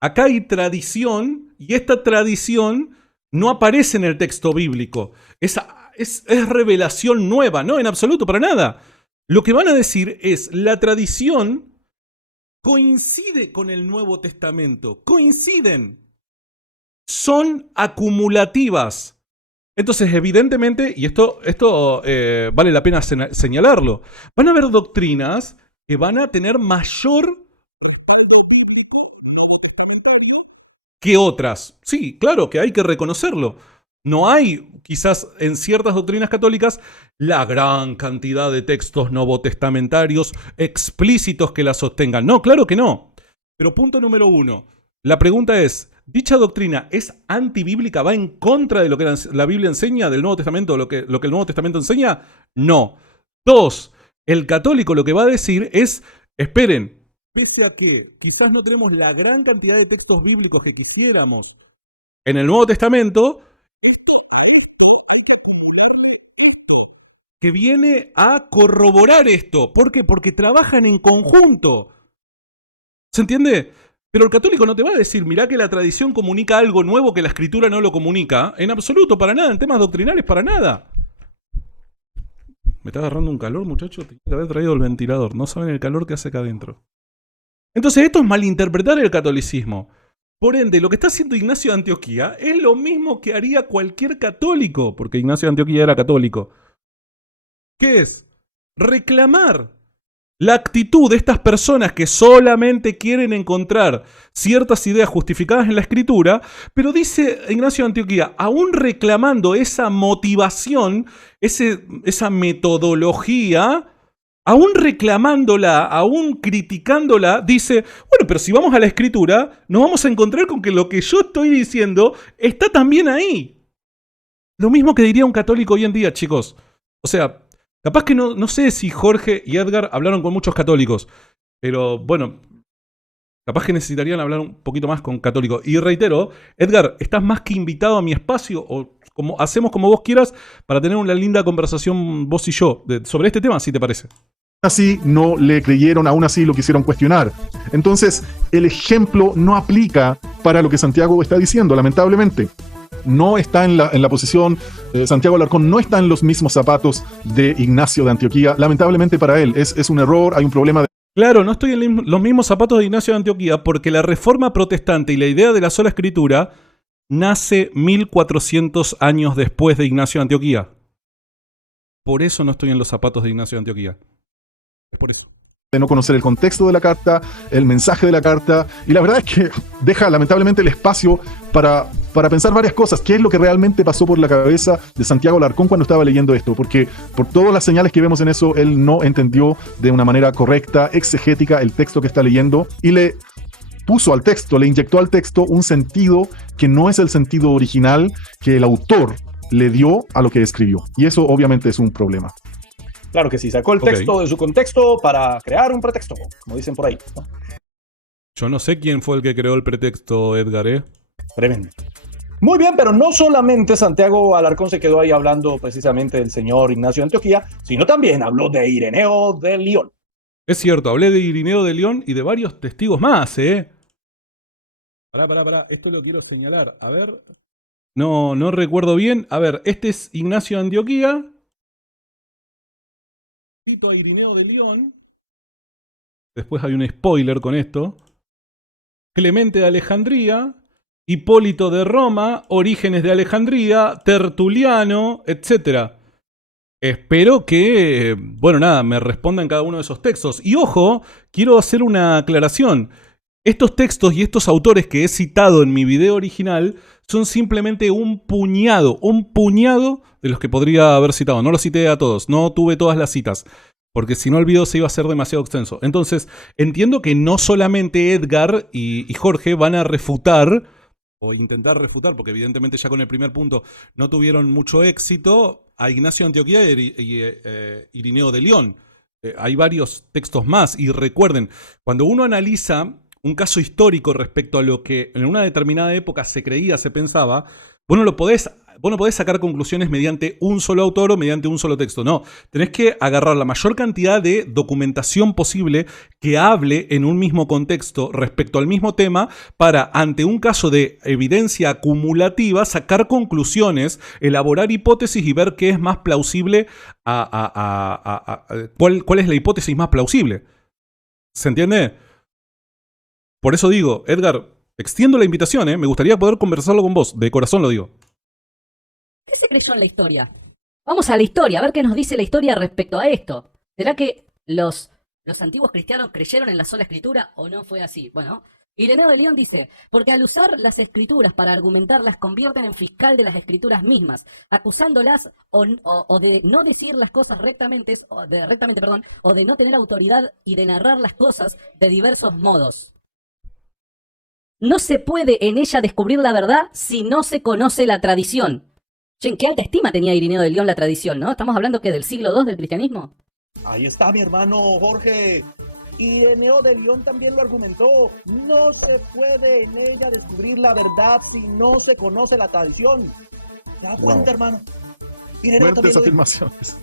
acá hay tradición y esta tradición no aparece en el texto bíblico. Es revelación nueva, no, en absoluto, para nada. Lo que van a decir es, la tradición coincide con el Nuevo Testamento, coinciden, son acumulativas. Entonces, evidentemente, y esto vale la pena señalarlo, van a haber doctrinas que van a tener mayor respaldo bíblico que otras. Sí, claro que hay que reconocerlo. No hay, quizás en ciertas doctrinas católicas, la gran cantidad de textos novotestamentarios explícitos que la sostengan. No, claro que no. Pero punto número uno, La pregunta es, ¿dicha doctrina es antibíblica? ¿Va en contra de lo que la Biblia enseña, del Nuevo Testamento, lo que el Nuevo Testamento enseña? No. 2. El católico lo que va a decir es, esperen, pese a que quizás no tenemos la gran cantidad de textos bíblicos que quisiéramos en el Nuevo Testamento, esto que viene a corroborar esto. ¿Por qué? Porque trabajan en conjunto. ¿Se entiende? Pero el católico no te va a decir, mirá que la tradición comunica algo nuevo que la escritura no lo comunica. En absoluto, para nada. En temas doctrinales, para nada. Me está agarrando un calor, muchachos. Tenía que haber traído el ventilador. No saben el calor que hace acá adentro. Entonces esto es malinterpretar el catolicismo. Por ende, lo que está haciendo Ignacio de Antioquía es lo mismo que haría cualquier católico, porque Ignacio de Antioquía era católico. ¿Qué es? Reclamar la actitud de estas personas que solamente quieren encontrar ciertas ideas justificadas en la escritura, pero dice Ignacio de Antioquía, aún reclamando esa motivación, esa metodología, aún reclamándola, aún criticándola, dice, bueno, pero si vamos a la escritura, nos vamos a encontrar con que lo que yo estoy diciendo está también ahí. Lo mismo que diría un católico hoy en día, chicos. O sea, capaz que no sé si Jorge y Edgar hablaron con muchos católicos, pero bueno, capaz que necesitarían hablar un poquito más con católicos. Y reitero, Edgar, estás más que invitado a mi espacio, o hacemos como vos quieras, para tener una linda conversación vos y yo sobre este tema, si te parece. Así no le creyeron, aún así lo quisieron cuestionar. Entonces, el ejemplo no aplica para lo que Santiago está diciendo, lamentablemente. No está en la posición, Santiago Alarcón no está en los mismos zapatos de Ignacio de Antioquía. Lamentablemente para él es un error, hay un problema de... Claro, no estoy en los mismos zapatos de Ignacio de Antioquía porque la reforma protestante y la idea de la sola escritura nace 1400 años después de Ignacio de Antioquía. Por eso no estoy en los zapatos de Ignacio de Antioquía. Es por eso. De no conocer el contexto de la carta, el mensaje de la carta, y la verdad es que deja lamentablemente el espacio para pensar varias cosas. ¿Qué es lo que realmente pasó por la cabeza de Santiago Alarcón cuando estaba leyendo esto? Porque por todas las señales que vemos en eso, él no entendió de una manera correcta, exegética, el texto que está leyendo, y le puso al texto, le inyectó al texto un sentido que no es el sentido original que el autor le dio a lo que escribió. Y eso obviamente es un problema. Claro que sí, sacó el texto de su contexto para crear un pretexto, como dicen por ahí, ¿no? Yo no sé quién fue el que creó el pretexto, Edgar, ¿eh? Tremendo. Muy bien, pero no solamente Santiago Alarcón se quedó ahí hablando precisamente del señor Ignacio de Antioquía, sino también habló de Ireneo de León. Es cierto, hablé de Ireneo de León y de varios testigos más, ¿eh? Pará, esto lo quiero señalar. A ver. No recuerdo bien. A ver, este es Ignacio de Antioquía. Cito a Ireneo de León. Después hay un spoiler con esto. Clemente de Alejandría, Hipólito de Roma, Orígenes de Alejandría, Tertuliano, etc. Espero que, bueno, nada, me respondan cada uno de esos textos. Y ojo, quiero hacer una aclaración. Estos textos y estos autores que he citado en mi video original son simplemente un puñado de los que podría haber citado. No los cité a todos, no tuve todas las citas, porque si no el video se iba a hacer demasiado extenso. Entonces, entiendo que no solamente Edgar y Jorge van a refutar, o intentar refutar, porque evidentemente ya con el primer punto no tuvieron mucho éxito, a Ignacio de Antioquía y Ireneo de León. Hay varios textos más, y recuerden, cuando uno analiza un caso histórico respecto a lo que en una determinada época se creía, se pensaba, vos no podés sacar conclusiones mediante un solo autor o mediante un solo texto. No, tenés que agarrar la mayor cantidad de documentación posible que hable en un mismo contexto respecto al mismo tema para, ante un caso de evidencia acumulativa, sacar conclusiones, elaborar hipótesis y ver qué es más plausible, cuál es la hipótesis más plausible. ¿Se entiende? Por eso digo, Edgar, extiendo la invitación, me gustaría poder conversarlo con vos, de corazón lo digo. ¿Qué se creyó en la historia? Vamos a la historia, a ver qué nos dice la historia respecto a esto. ¿Será que los antiguos cristianos creyeron en la sola escritura o no fue así? Bueno, Ireneo de León dice, porque al usar las escrituras para argumentar las convierten en fiscal de las escrituras mismas, acusándolas o de no decir las cosas rectamente, o de no tener autoridad y de narrar las cosas de diversos modos. No se puede en ella descubrir la verdad si no se conoce la tradición. Che, ¿en qué alta estima tenía Irineo de León la tradición, no? ¿Estamos hablando que del siglo II del cristianismo? Ahí está mi hermano Jorge. Ireneo de León también lo argumentó. No se puede en ella descubrir la verdad si no se conoce la tradición. ¿Te das cuenta, hermano? Ireneo Fuertes afirmaciones.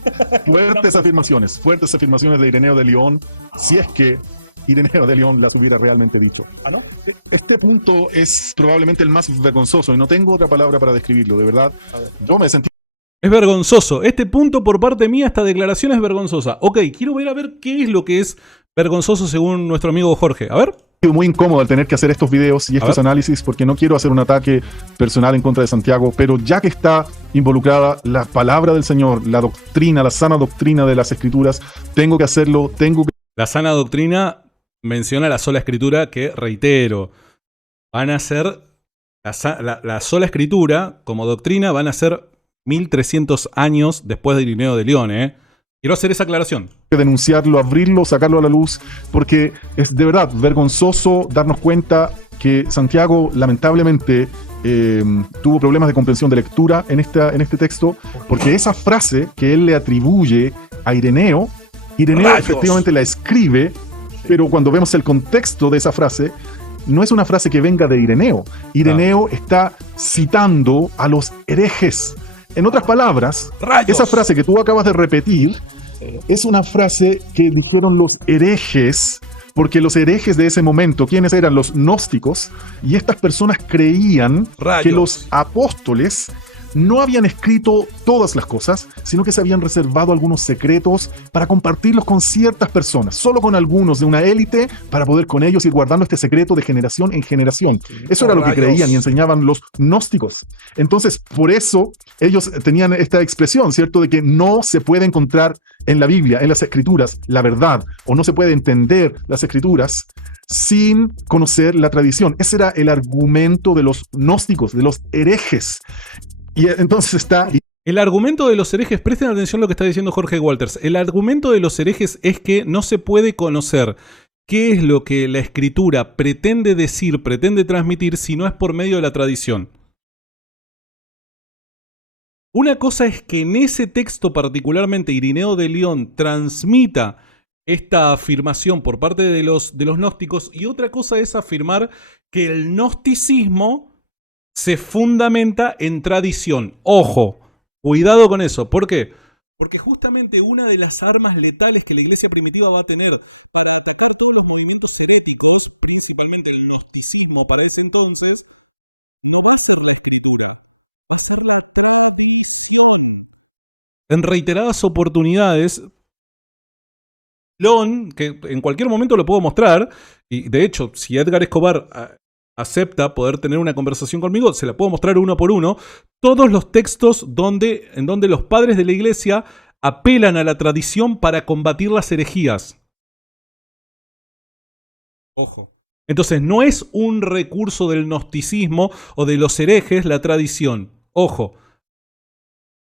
Fuertes afirmaciones de Ireneo de León, si es que Ireneo de León las hubiera realmente dicho. ¿Ah, no? Este punto es probablemente el más vergonzoso y no tengo otra palabra para describirlo, de verdad. Yo me sentí Es vergonzoso. Este punto por parte mía, esta declaración es vergonzosa. Ok, quiero ver a ver qué es lo que es vergonzoso según nuestro amigo Jorge. A ver. muy incómodo al tener que hacer estos videos y estos análisis porque no quiero hacer un ataque personal en contra de Santiago, pero ya que está involucrada la palabra del Señor, la doctrina, la sana doctrina de las Escrituras, tengo que hacerlo, La sana doctrina menciona la sola escritura que, reitero, van a ser la sola escritura como doctrina van a ser 1300 años después de Ireneo de León, Quiero hacer esa aclaración. denunciarlo, abrirlo, sacarlo a la luz, porque es de verdad vergonzoso darnos cuenta que Santiago lamentablemente tuvo problemas de comprensión de lectura en este texto, porque esa frase que él le atribuye a Ireneo efectivamente la escribe, pero cuando vemos el contexto de esa frase, no es una frase que venga de Ireneo. Ireneo está citando a los herejes. En otras palabras, esa frase que tú acabas de repetir es una frase que dijeron los herejes, porque los herejes de ese momento, ¿quiénes eran? Los gnósticos, y estas personas creían que los apóstoles no habían escrito todas las cosas, sino que se habían reservado algunos secretos para compartirlos con ciertas personas, solo con algunos de una élite, para poder con ellos ir guardando este secreto de generación en generación. Eso era lo que creían y enseñaban los gnósticos. Entonces, por eso ellos tenían esta expresión, ¿cierto?, de que no se puede encontrar en la Biblia, en las Escrituras, la verdad, o no se puede entender las Escrituras sin conocer la tradición. Ese era el argumento de los gnósticos, de los herejes. Y entonces está... El argumento de los herejes, presten atención a lo que está diciendo Jorge Walters. El argumento de los herejes es que no se puede conocer qué es lo que la escritura pretende decir, pretende transmitir, si no es por medio de la tradición. Una cosa es que en ese texto particularmente Ireneo de León transmita esta afirmación por parte de los gnósticos, y otra cosa es afirmar que el gnosticismo se fundamenta en tradición. Ojo, cuidado con eso. ¿Por qué? Porque justamente una de las armas letales que la iglesia primitiva va a tener para atacar todos los movimientos heréticos, principalmente el gnosticismo para ese entonces, no va a ser la escritura, va a ser la tradición. En reiteradas oportunidades, que en cualquier momento lo puedo mostrar, y de hecho, si Edgar Escobar acepta poder tener una conversación conmigo, se la puedo mostrar uno por uno, todos los textos en donde los padres de la iglesia apelan a la tradición para combatir las herejías. Ojo. Entonces no es un recurso del gnosticismo o de los herejes la tradición. Ojo.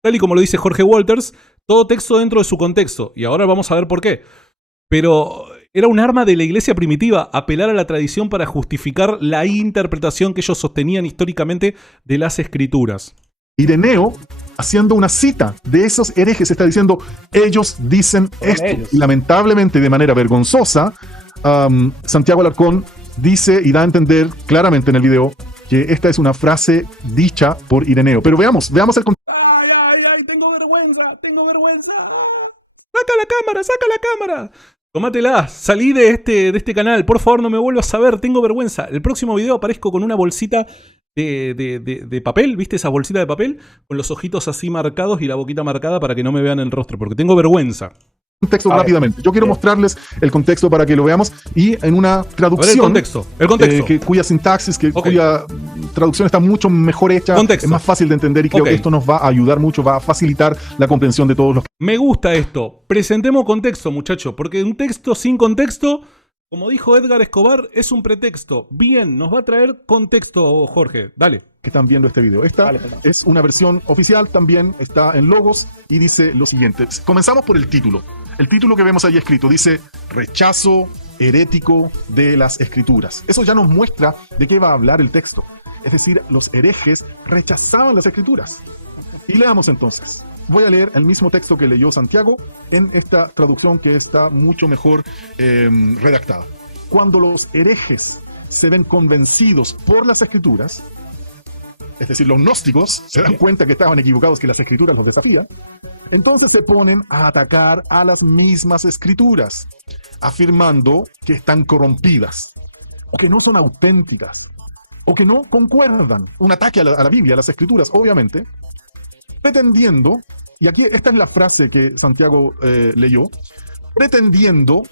Tal y como lo dice Jorge Walters, todo texto dentro de su contexto. Y ahora vamos a ver por qué. Pero era un arma de la iglesia primitiva apelar a la tradición para justificar la interpretación que ellos sostenían históricamente de las escrituras. Ireneo, haciendo una cita de esos herejes, está diciendo, ellos dicen esto. Y lamentablemente, de manera vergonzosa, Santiago Alarcón dice y da a entender claramente en el video que esta es una frase dicha por Ireneo. Pero veamos el contexto. ¡Ay, tengo vergüenza! ¡Saca la cámara! Tómatela, salí de este canal, por favor no me vuelvas a ver, tengo vergüenza. El próximo video aparezco con una bolsita de papel, ¿viste esa bolsita de papel? Con los ojitos así marcados y la boquita marcada para que no me vean el rostro, porque tengo vergüenza. Contexto rápidamente. Yo quiero mostrarles el contexto para que lo veamos y en una traducción el contexto. Cuya sintaxis, cuya traducción está mucho mejor hecha, es más fácil de entender y creo que esto nos va a ayudar mucho, va a facilitar la comprensión de todos los... Me gusta esto. Presentemos contexto, muchachos, porque un texto sin contexto, como dijo Edgar Escobar, es un pretexto. Bien, nos va a traer contexto, Jorge. Dale. Que están viendo este video. Esta es una versión oficial, también está en Logos y dice lo siguiente. Comenzamos por el título. El título que vemos ahí escrito dice: rechazo herético de las escrituras. Eso ya nos muestra de qué va a hablar el texto. Es decir, los herejes rechazaban las escrituras. Y leamos entonces. Voy a leer el mismo texto que leyó Santiago en esta traducción que está mucho mejor redactada. Cuando los herejes se ven convencidos por las escrituras, es decir, los gnósticos se dan cuenta que estaban equivocados, que las escrituras los desafían, entonces se ponen a atacar a las mismas escrituras, afirmando que están corrompidas, o que no son auténticas, o que no concuerdan. Un ataque a la Biblia, a las escrituras, obviamente, pretendiendo, y aquí esta es la frase que Santiago leyó, pretendiendo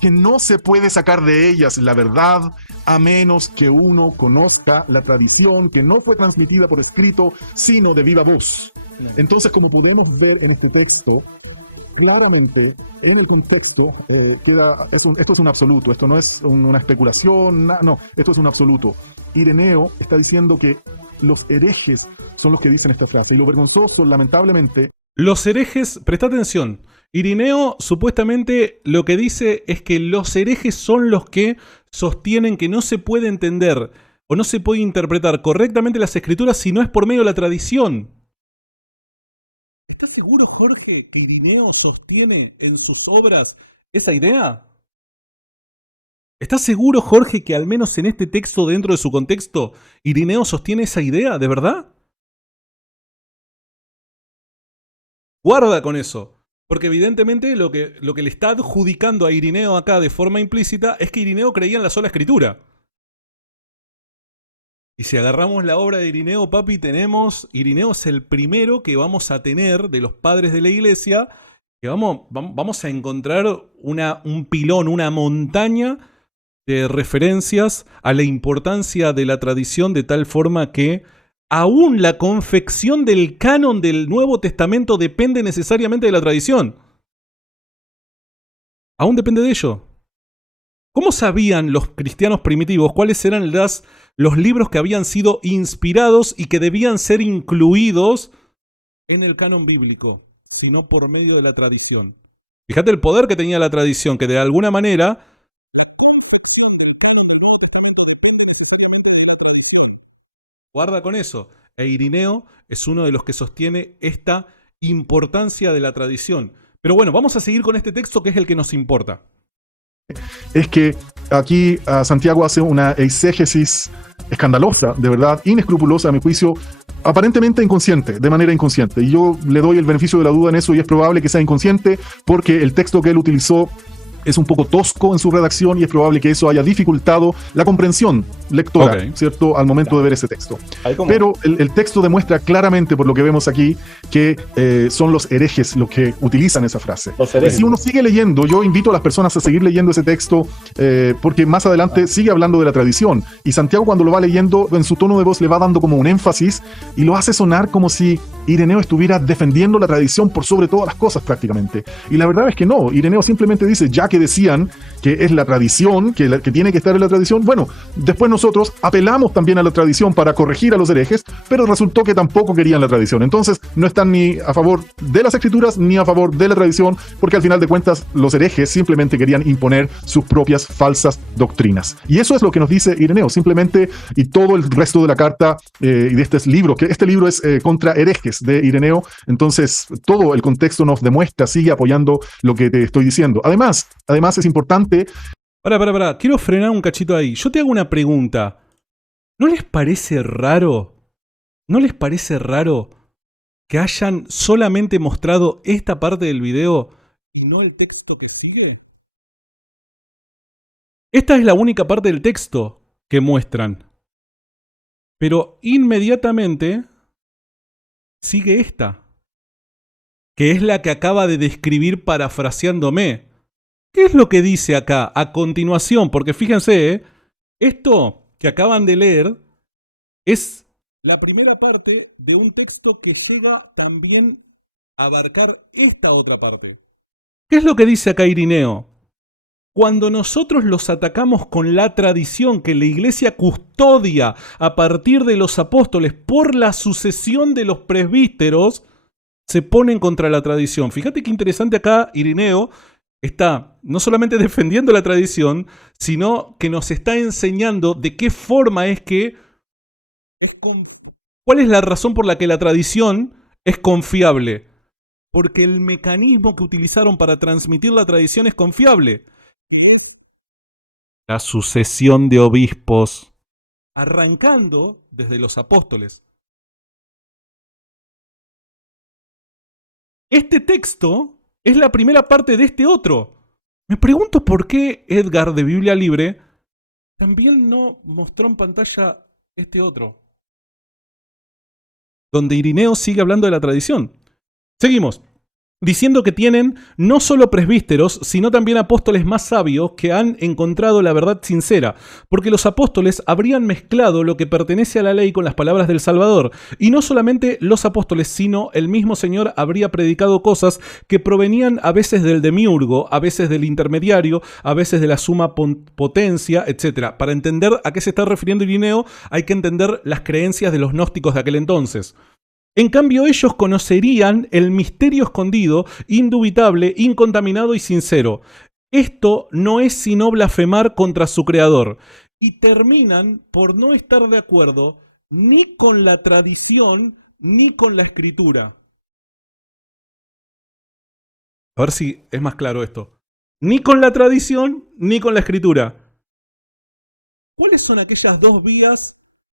que no se puede sacar de ellas la verdad a menos que uno conozca la tradición que no fue transmitida por escrito, sino de viva voz. Entonces, como podemos ver en este texto, claramente en el contexto esto es un absoluto, esto no es una especulación, no, esto es un absoluto. Ireneo está diciendo que los herejes son los que dicen esta frase, y lo vergonzoso, lamentablemente... Los herejes, presta atención, Ireneo supuestamente lo que dice es que los herejes son los que sostienen que no se puede entender o no se puede interpretar correctamente las escrituras si no es por medio de la tradición. ¿Estás seguro, Jorge, que Ireneo sostiene en sus obras esa idea? ¿Estás seguro, Jorge, que al menos en este texto, dentro de su contexto, Ireneo sostiene esa idea? ¿De verdad? Guarda con eso. Porque evidentemente lo que le está adjudicando a Ireneo acá de forma implícita es que Ireneo creía en la sola escritura. Y si agarramos la obra de Ireneo, papi, Ireneo es el primero que vamos a tener de los padres de la iglesia, que vamos a encontrar un pilón, una montaña de referencias a la importancia de la tradición, de tal forma que aún la confección del canon del Nuevo Testamento depende necesariamente de la tradición. Aún depende de ello. ¿Cómo sabían los cristianos primitivos cuáles eran los libros que habían sido inspirados y que debían ser incluidos en el canon bíblico, sino por medio de la tradición? Fíjate el poder que tenía la tradición, que de alguna manera... Guarda con eso. E Ireneo es uno de los que sostiene esta importancia de la tradición. Pero bueno, vamos a seguir con este texto que es el que nos importa. Es que aquí Santiago hace una exégesis escandalosa, de verdad, inescrupulosa a mi juicio, aparentemente inconsciente, de manera inconsciente. Y yo le doy el beneficio de la duda en eso y es probable que sea inconsciente porque el texto que él utilizó es un poco tosco en su redacción y es probable que eso haya dificultado la comprensión lectora, ¿cierto?, al momento de ver ese texto. Pero el texto demuestra claramente, por lo que vemos aquí, que son los herejes los que utilizan esa frase. Y si uno sigue leyendo, yo invito a las personas a seguir leyendo ese texto porque más adelante sigue hablando de la tradición. Y Santiago, cuando lo va leyendo, en su tono de voz le va dando como un énfasis y lo hace sonar como si Ireneo estuviera defendiendo la tradición por sobre todas las cosas prácticamente. Y la verdad es que no. Ireneo simplemente dice, ya que decían que es la tradición, que tiene que estar en la tradición, bueno, después nosotros apelamos también a la tradición para corregir a los herejes, pero resultó que tampoco querían la tradición. Entonces no están ni a favor de las escrituras ni a favor de la tradición, porque al final de cuentas los herejes simplemente querían imponer sus propias falsas doctrinas. Y eso es lo que nos dice Ireneo, simplemente, y todo el resto de la carta y de este libro, que este libro es contra herejes de Ireneo, entonces todo el contexto nos demuestra, sigue apoyando lo que te estoy diciendo. Además es importante... Para, quiero frenar un cachito ahí. Yo te hago una pregunta. ¿No les parece raro? ¿No les parece raro que hayan solamente mostrado esta parte del video y no el texto que sigue? Esta es la única parte del texto que muestran. Pero inmediatamente sigue esta, que es la que acaba de describir parafraseándome. ¿Qué es lo que dice acá a continuación? Porque fíjense, esto que acaban de leer es la primera parte de un texto que lleva también a abarcar esta otra parte. ¿Qué es lo que dice acá Ireneo? Cuando nosotros los atacamos con la tradición que la iglesia custodia a partir de los apóstoles por la sucesión de los presbíteros, se ponen contra la tradición. Fíjate qué interesante acá Ireneo está no solamente defendiendo la tradición, sino que nos está enseñando de qué forma es que... ¿Cuál es la razón por la que la tradición es confiable? Porque el mecanismo que utilizaron para transmitir la tradición es confiable. La sucesión de obispos, arrancando desde los apóstoles. Este texto es la primera parte de este otro. Me pregunto por qué Edgar de Biblia Libre también no mostró en pantalla este otro, donde Irineo sigue hablando de la tradición. Seguimos. Diciendo que tienen no solo presbíteros, sino también apóstoles más sabios que han encontrado la verdad sincera, porque los apóstoles habrían mezclado lo que pertenece a la ley con las palabras del Salvador, y no solamente los apóstoles, sino el mismo Señor habría predicado cosas que provenían a veces del demiurgo, a veces del intermediario, a veces de la suma potencia, etc. Para entender a qué se está refiriendo Irineo, hay que entender las creencias de los gnósticos de aquel entonces. En cambio, ellos conocerían el misterio escondido, indubitable, incontaminado y sincero. Esto no es sino blasfemar contra su creador. Y terminan por no estar de acuerdo ni con la tradición ni con la escritura. A ver si es más claro esto. Ni con la tradición ni con la escritura. ¿Cuáles son aquellas dos vías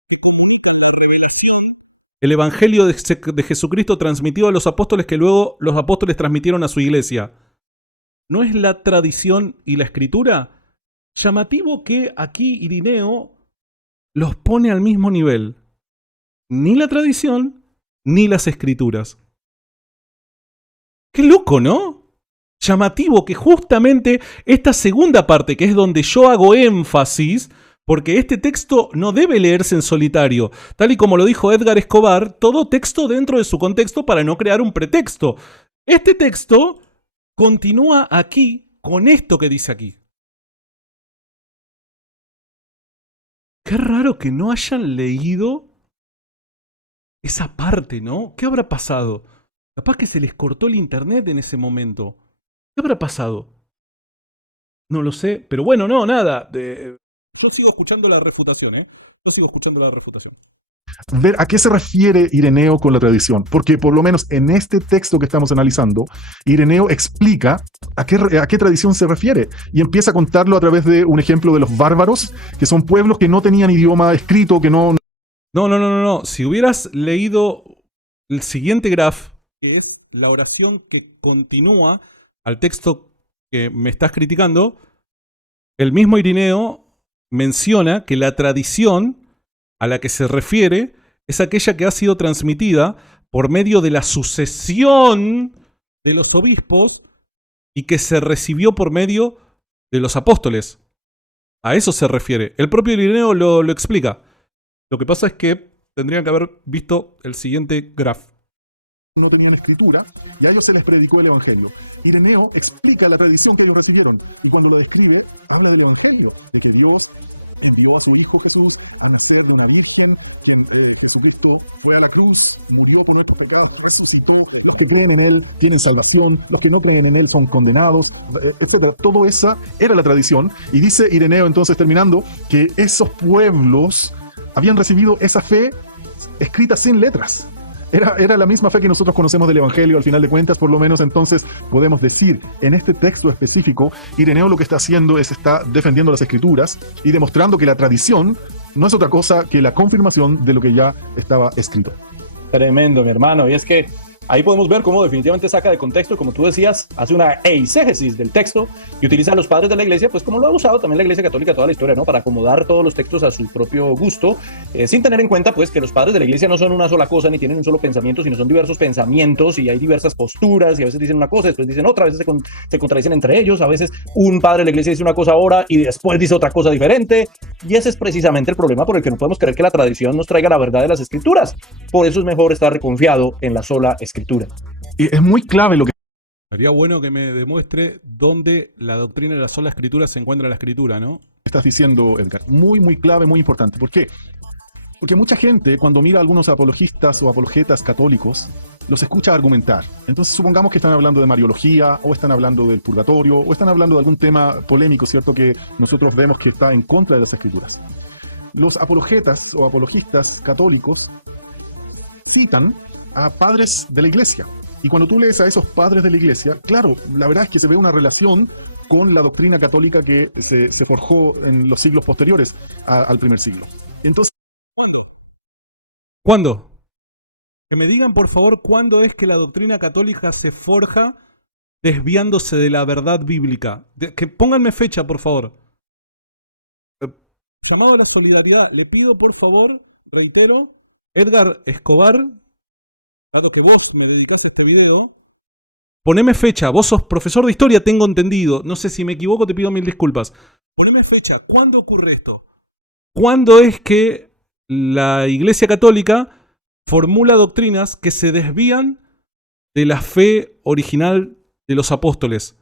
que comunican la revelación? El Evangelio de Jesucristo transmitido a los apóstoles que luego los apóstoles transmitieron a su iglesia. ¿No es la tradición y la escritura? Llamativo que aquí Irineo los pone al mismo nivel. Ni la tradición, ni las escrituras. Qué loco, ¿no? Llamativo que justamente esta segunda parte, que es donde yo hago énfasis, porque este texto no debe leerse en solitario. Tal y como lo dijo Edgar Escobar, todo texto dentro de su contexto para no crear un pretexto. Este texto continúa aquí con esto que dice aquí. Qué raro que no hayan leído esa parte, ¿no? ¿Qué habrá pasado? Capaz que se les cortó el internet en ese momento. ¿Qué habrá pasado? No lo sé, pero bueno, no, nada. Yo sigo escuchando la refutación, ¿eh? Yo sigo escuchando la refutación. Ver a qué se refiere Ireneo con la tradición, porque por lo menos en este texto que estamos analizando, Ireneo explica a qué tradición se refiere y empieza a contarlo a través de un ejemplo de los bárbaros, que son pueblos que no tenían idioma escrito, que no... No. Si hubieras leído el siguiente graph, que es la oración que continúa al texto que me estás criticando, el mismo Irineo menciona que la tradición a la que se refiere es aquella que ha sido transmitida por medio de la sucesión de los obispos y que se recibió por medio de los apóstoles. A eso se refiere. El propio Irineo lo explica. Lo que pasa es que tendrían que haber visto el siguiente graph. No tenían escritura, y a ellos se les predicó el Evangelio. Ireneo explica la tradición que ellos recibieron, y cuando la describe, habla del Evangelio, de que Dios envió a su Hijo Jesús a nacer de una virgen, que Jesucristo fue a la cruz, murió con nuestros pecados, resucitó. Los que creen en Él tienen salvación, los que no creen en Él son condenados, etc. Todo esa era la tradición, y dice Ireneo entonces, terminando, que esos pueblos habían recibido esa fe escrita sin letras. Era la misma fe que nosotros conocemos del Evangelio, al final de cuentas, por lo menos entonces podemos decir, en este texto específico, Ireneo lo que está haciendo es está defendiendo las Escrituras y demostrando que la tradición no es otra cosa que la confirmación de lo que ya estaba escrito. Tremendo, mi hermano. Y es que ahí podemos ver cómo definitivamente saca de contexto, como tú decías, hace una eisegesis del texto y utiliza a los padres de la iglesia, pues como lo ha usado también la iglesia católica toda la historia, ¿no? Para acomodar todos los textos a su propio gusto, sin tener en cuenta, pues, que los padres de la iglesia no son una sola cosa, ni tienen un solo pensamiento, sino son diversos pensamientos y hay diversas posturas y a veces dicen una cosa, después dicen otra, a veces se contradicen entre ellos, a veces un padre de la iglesia dice una cosa ahora y después dice otra cosa diferente, y ese es precisamente el problema por el que no podemos creer que la tradición nos traiga la verdad de las escrituras. Por eso es mejor estar confiado en la sola escritura. Y es muy clave lo que Sería bueno que me demuestre dónde la doctrina de la sola escritura se encuentra en la escritura, ¿no? estás diciendo, Edgar. Muy, muy clave, muy importante. ¿Por qué? Porque mucha gente, cuando mira a algunos apologistas o apologetas católicos, los escucha argumentar. Entonces supongamos que están hablando de Mariología, o están hablando del purgatorio, o están hablando de algún tema polémico, ¿cierto? Que nosotros vemos que está en contra de las escrituras. Los apologetas o apologistas católicos citan a padres de la iglesia. Y cuando tú lees a esos padres de la iglesia, claro, la verdad es que se ve una relación con la doctrina católica que se forjó en los siglos posteriores al primer siglo. Entonces, ¿Cuándo? Que me digan, por favor, cuándo es que la doctrina católica se forja desviándose de la verdad bíblica. Que pónganme fecha, por favor. Llamado a la solidaridad, le pido por favor, reitero, Edgar Escobar, dado que vos me dedicaste a este video, poneme fecha. Vos sos profesor de historia, tengo entendido. No sé si me equivoco, te pido mil disculpas. Poneme fecha. ¿Cuándo ocurre esto? ¿Cuándo es que la Iglesia Católica formula doctrinas que se desvían de la fe original de los apóstoles?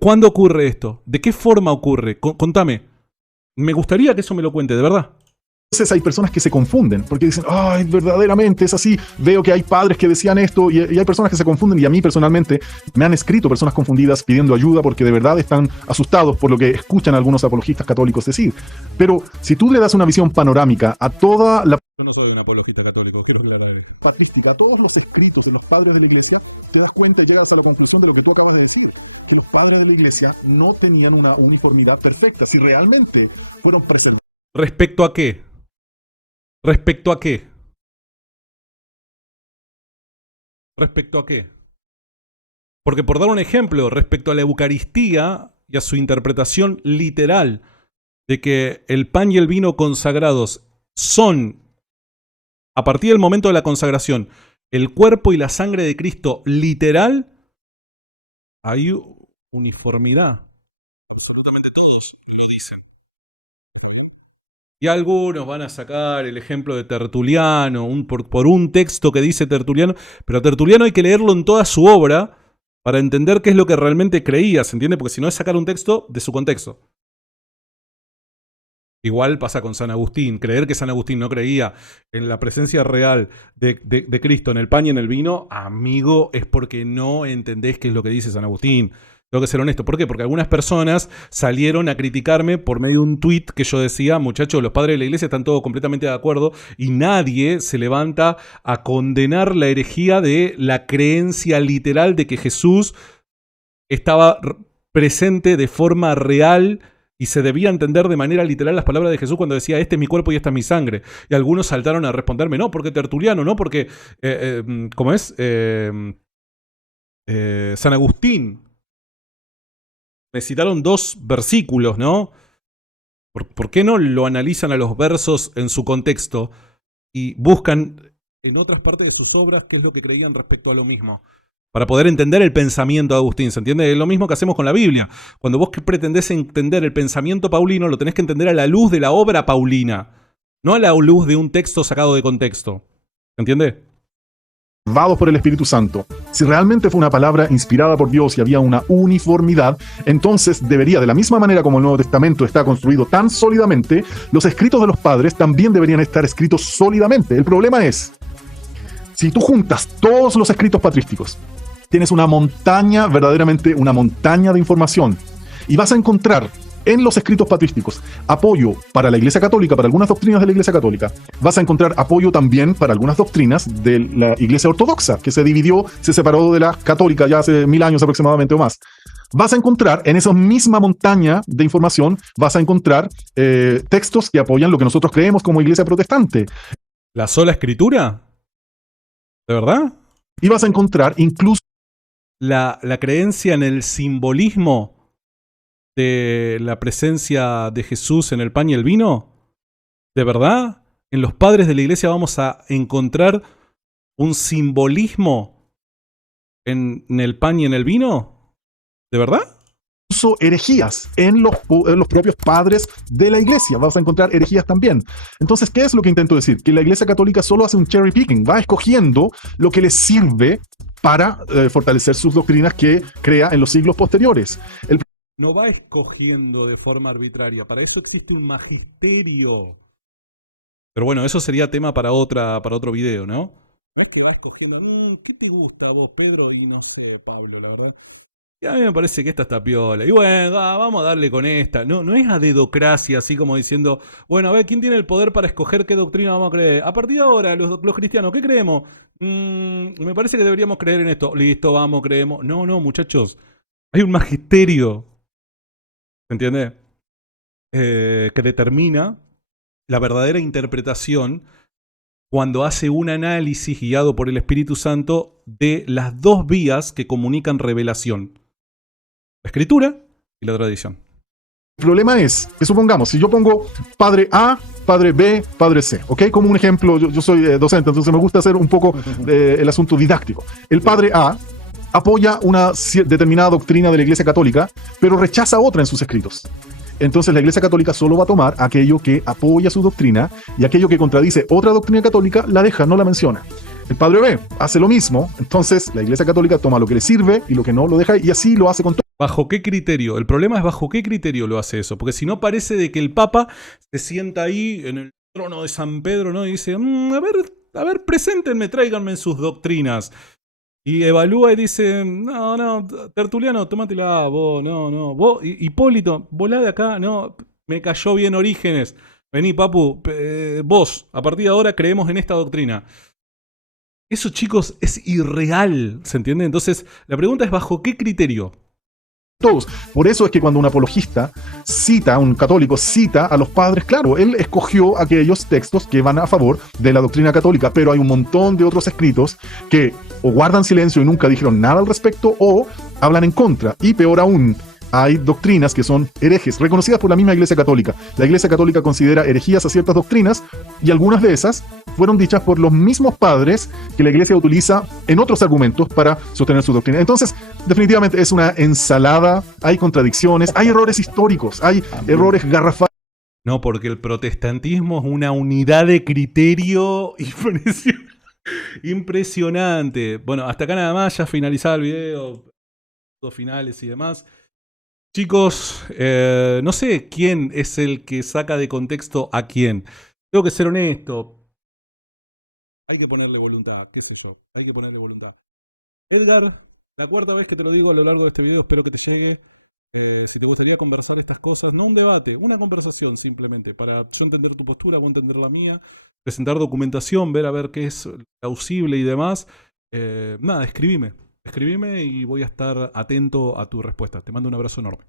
¿Cuándo ocurre esto? ¿De qué forma ocurre? Contame. Me gustaría que eso me lo cuente, de verdad. Entonces hay personas que se confunden, porque dicen, ay, verdaderamente es así, veo que hay padres que decían esto, y hay personas que se confunden, y a mí personalmente me han escrito personas confundidas pidiendo ayuda porque de verdad están asustados por lo que escuchan algunos apologistas católicos decir. Pero si tú le das una visión panorámica a toda la... Yo no soy un apologista católico, quiero aclarar. patrística, todos los escritos de los padres de la iglesia, te das cuenta y llegas a la conclusión de lo que tú acabas de decir, que los padres de la iglesia no tenían una uniformidad perfecta, si realmente fueron presentes. ¿Respecto a qué? ¿Respecto a qué? ¿Respecto a qué? Porque por dar un ejemplo, respecto a la Eucaristía y a su interpretación literal de que el pan y el vino consagrados son, a partir del momento de la consagración, el cuerpo y la sangre de Cristo literal, hay uniformidad. Absolutamente todos lo dicen. Y algunos van a sacar el ejemplo de Tertuliano, por un texto que dice Tertuliano, pero a Tertuliano hay que leerlo en toda su obra para entender qué es lo que realmente creía, ¿se entiende? Porque si no es sacar un texto de su contexto. Igual pasa con San Agustín. Creer que San Agustín no creía en la presencia real de Cristo en el pan y en el vino, amigo, es porque no entendés qué es lo que dice San Agustín. Tengo que ser honesto. ¿Por qué? Porque algunas personas salieron a criticarme por medio de un tuit que yo decía, muchachos, los padres de la iglesia están todos completamente de acuerdo y nadie se levanta a condenar la herejía de la creencia literal de que Jesús estaba presente de forma real y se debía entender de manera literal las palabras de Jesús cuando decía, este es mi cuerpo y esta es mi sangre. Y algunos saltaron a responderme, no, porque Tertuliano, no, porque, ¿cómo es? San Agustín. Me citaron 2 versículos, ¿no? ¿Por qué no lo analizan a los versos en su contexto y buscan en otras partes de sus obras qué es lo que creían respecto a lo mismo? Para poder entender el pensamiento de Agustín, ¿se entiende? Es lo mismo que hacemos con la Biblia. Cuando vos pretendés entender el pensamiento paulino, lo tenés que entender a la luz de la obra paulina, no a la luz de un texto sacado de contexto. ¿Se entiende? Salvados por el Espíritu Santo. Si realmente fue una palabra inspirada por Dios y había una uniformidad, entonces debería, de la misma manera como el Nuevo Testamento está construido tan sólidamente, los escritos de los padres también deberían estar escritos sólidamente. El problema es, si tú juntas todos los escritos patrísticos, tienes una montaña, verdaderamente una montaña de información, y vas a encontrar en los escritos patrísticos apoyo para la Iglesia Católica, para algunas doctrinas de la Iglesia Católica. Vas a encontrar apoyo también para algunas doctrinas de la Iglesia Ortodoxa, que se dividió, se separó de la Católica ya hace 1000 años aproximadamente o más. Vas a encontrar en esa misma montaña de información, vas a encontrar textos que apoyan lo que nosotros creemos como Iglesia Protestante. ¿La sola escritura? ¿De verdad? Y vas a encontrar incluso la creencia en el simbolismo de la presencia de Jesús en el pan y el vino. ¿De verdad? En los padres de la iglesia vamos a encontrar un simbolismo en el pan y en el vino. ¿De verdad? Herejías en los propios padres de la iglesia. Vas a encontrar herejías también. Entonces, ¿qué es lo que intento decir? Que la iglesia católica solo hace un cherry picking, va escogiendo lo que les sirve para fortalecer sus doctrinas que crea en los siglos posteriores. No va escogiendo de forma arbitraria, para eso existe un magisterio. Pero bueno, eso sería tema para otro video, ¿no? No es que va escogiendo, ¿qué te gusta a vos, Pedro? Y no sé, Pablo, la verdad. Y a mí me parece que esta está piola. Y bueno, vamos a darle con esta. No, no es a dedocracia, así como diciendo, bueno, a ver, ¿quién tiene el poder para escoger qué doctrina vamos a creer? A partir de ahora, los cristianos, ¿qué creemos? Me parece que deberíamos creer en esto. Listo, vamos, creemos. No, no, muchachos. Hay un magisterio, ¿se entiende? Que determina la verdadera interpretación cuando hace un análisis guiado por el Espíritu Santo de las dos vías que comunican revelación. La escritura y la tradición. El problema es que supongamos, si yo pongo padre A, padre B, padre C, ¿ok? Como un ejemplo, yo soy docente, entonces me gusta hacer un poco el asunto didáctico. El padre A apoya una determinada doctrina de la Iglesia Católica, pero rechaza otra en sus escritos. Entonces la Iglesia Católica solo va a tomar aquello que apoya su doctrina y aquello que contradice otra doctrina católica la deja, no la menciona. El padre B hace lo mismo, entonces la Iglesia Católica toma lo que le sirve y lo que no lo deja y así lo hace con todo. ¿Bajo qué criterio? El problema es bajo qué criterio lo hace eso, porque si no parece de que el Papa se sienta ahí en el trono de San Pedro, ¿no? Y dice, a ver, preséntenme, tráiganme sus doctrinas. Y evalúa y dice, no, Tertuliano, tómatela, vos, no, vos, Hipólito, volá de acá, no, me cayó bien Orígenes, vení papu, vos, a partir de ahora creemos en esta doctrina. Eso, chicos, es irreal, ¿se entiende? Entonces, la pregunta es, ¿bajo qué criterio? Todos. Por eso es que cuando un apologista cita, un católico cita a los padres, claro, él escogió aquellos textos que van a favor de la doctrina católica, pero hay un montón de otros escritos que o guardan silencio y nunca dijeron nada al respecto o hablan en contra. Y peor aún, hay doctrinas que son herejes, reconocidas por la misma Iglesia Católica. La Iglesia Católica considera herejías a ciertas doctrinas y algunas de esas fueron dichas por los mismos padres que la Iglesia utiliza en otros argumentos para sostener su doctrina. Entonces, definitivamente es una ensalada, hay contradicciones, hay errores históricos, hay errores garrafales. No, porque el protestantismo es una unidad de criterio impresionante. Bueno, hasta acá nada más, ya finalizaba el video, finales y demás. Chicos, no sé quién es el que saca de contexto a quién. Tengo que ser honesto. Hay que ponerle voluntad, qué sé yo. Hay que ponerle voluntad. Edgar, la cuarta vez que te lo digo a lo largo de este video, espero que te llegue. Si te gustaría conversar estas cosas, no un debate, una conversación simplemente, para yo entender tu postura, vos entender la mía, presentar documentación, ver a ver qué es plausible y demás. Nada, escribime y voy a estar atento a tu respuesta. Te mando un abrazo enorme.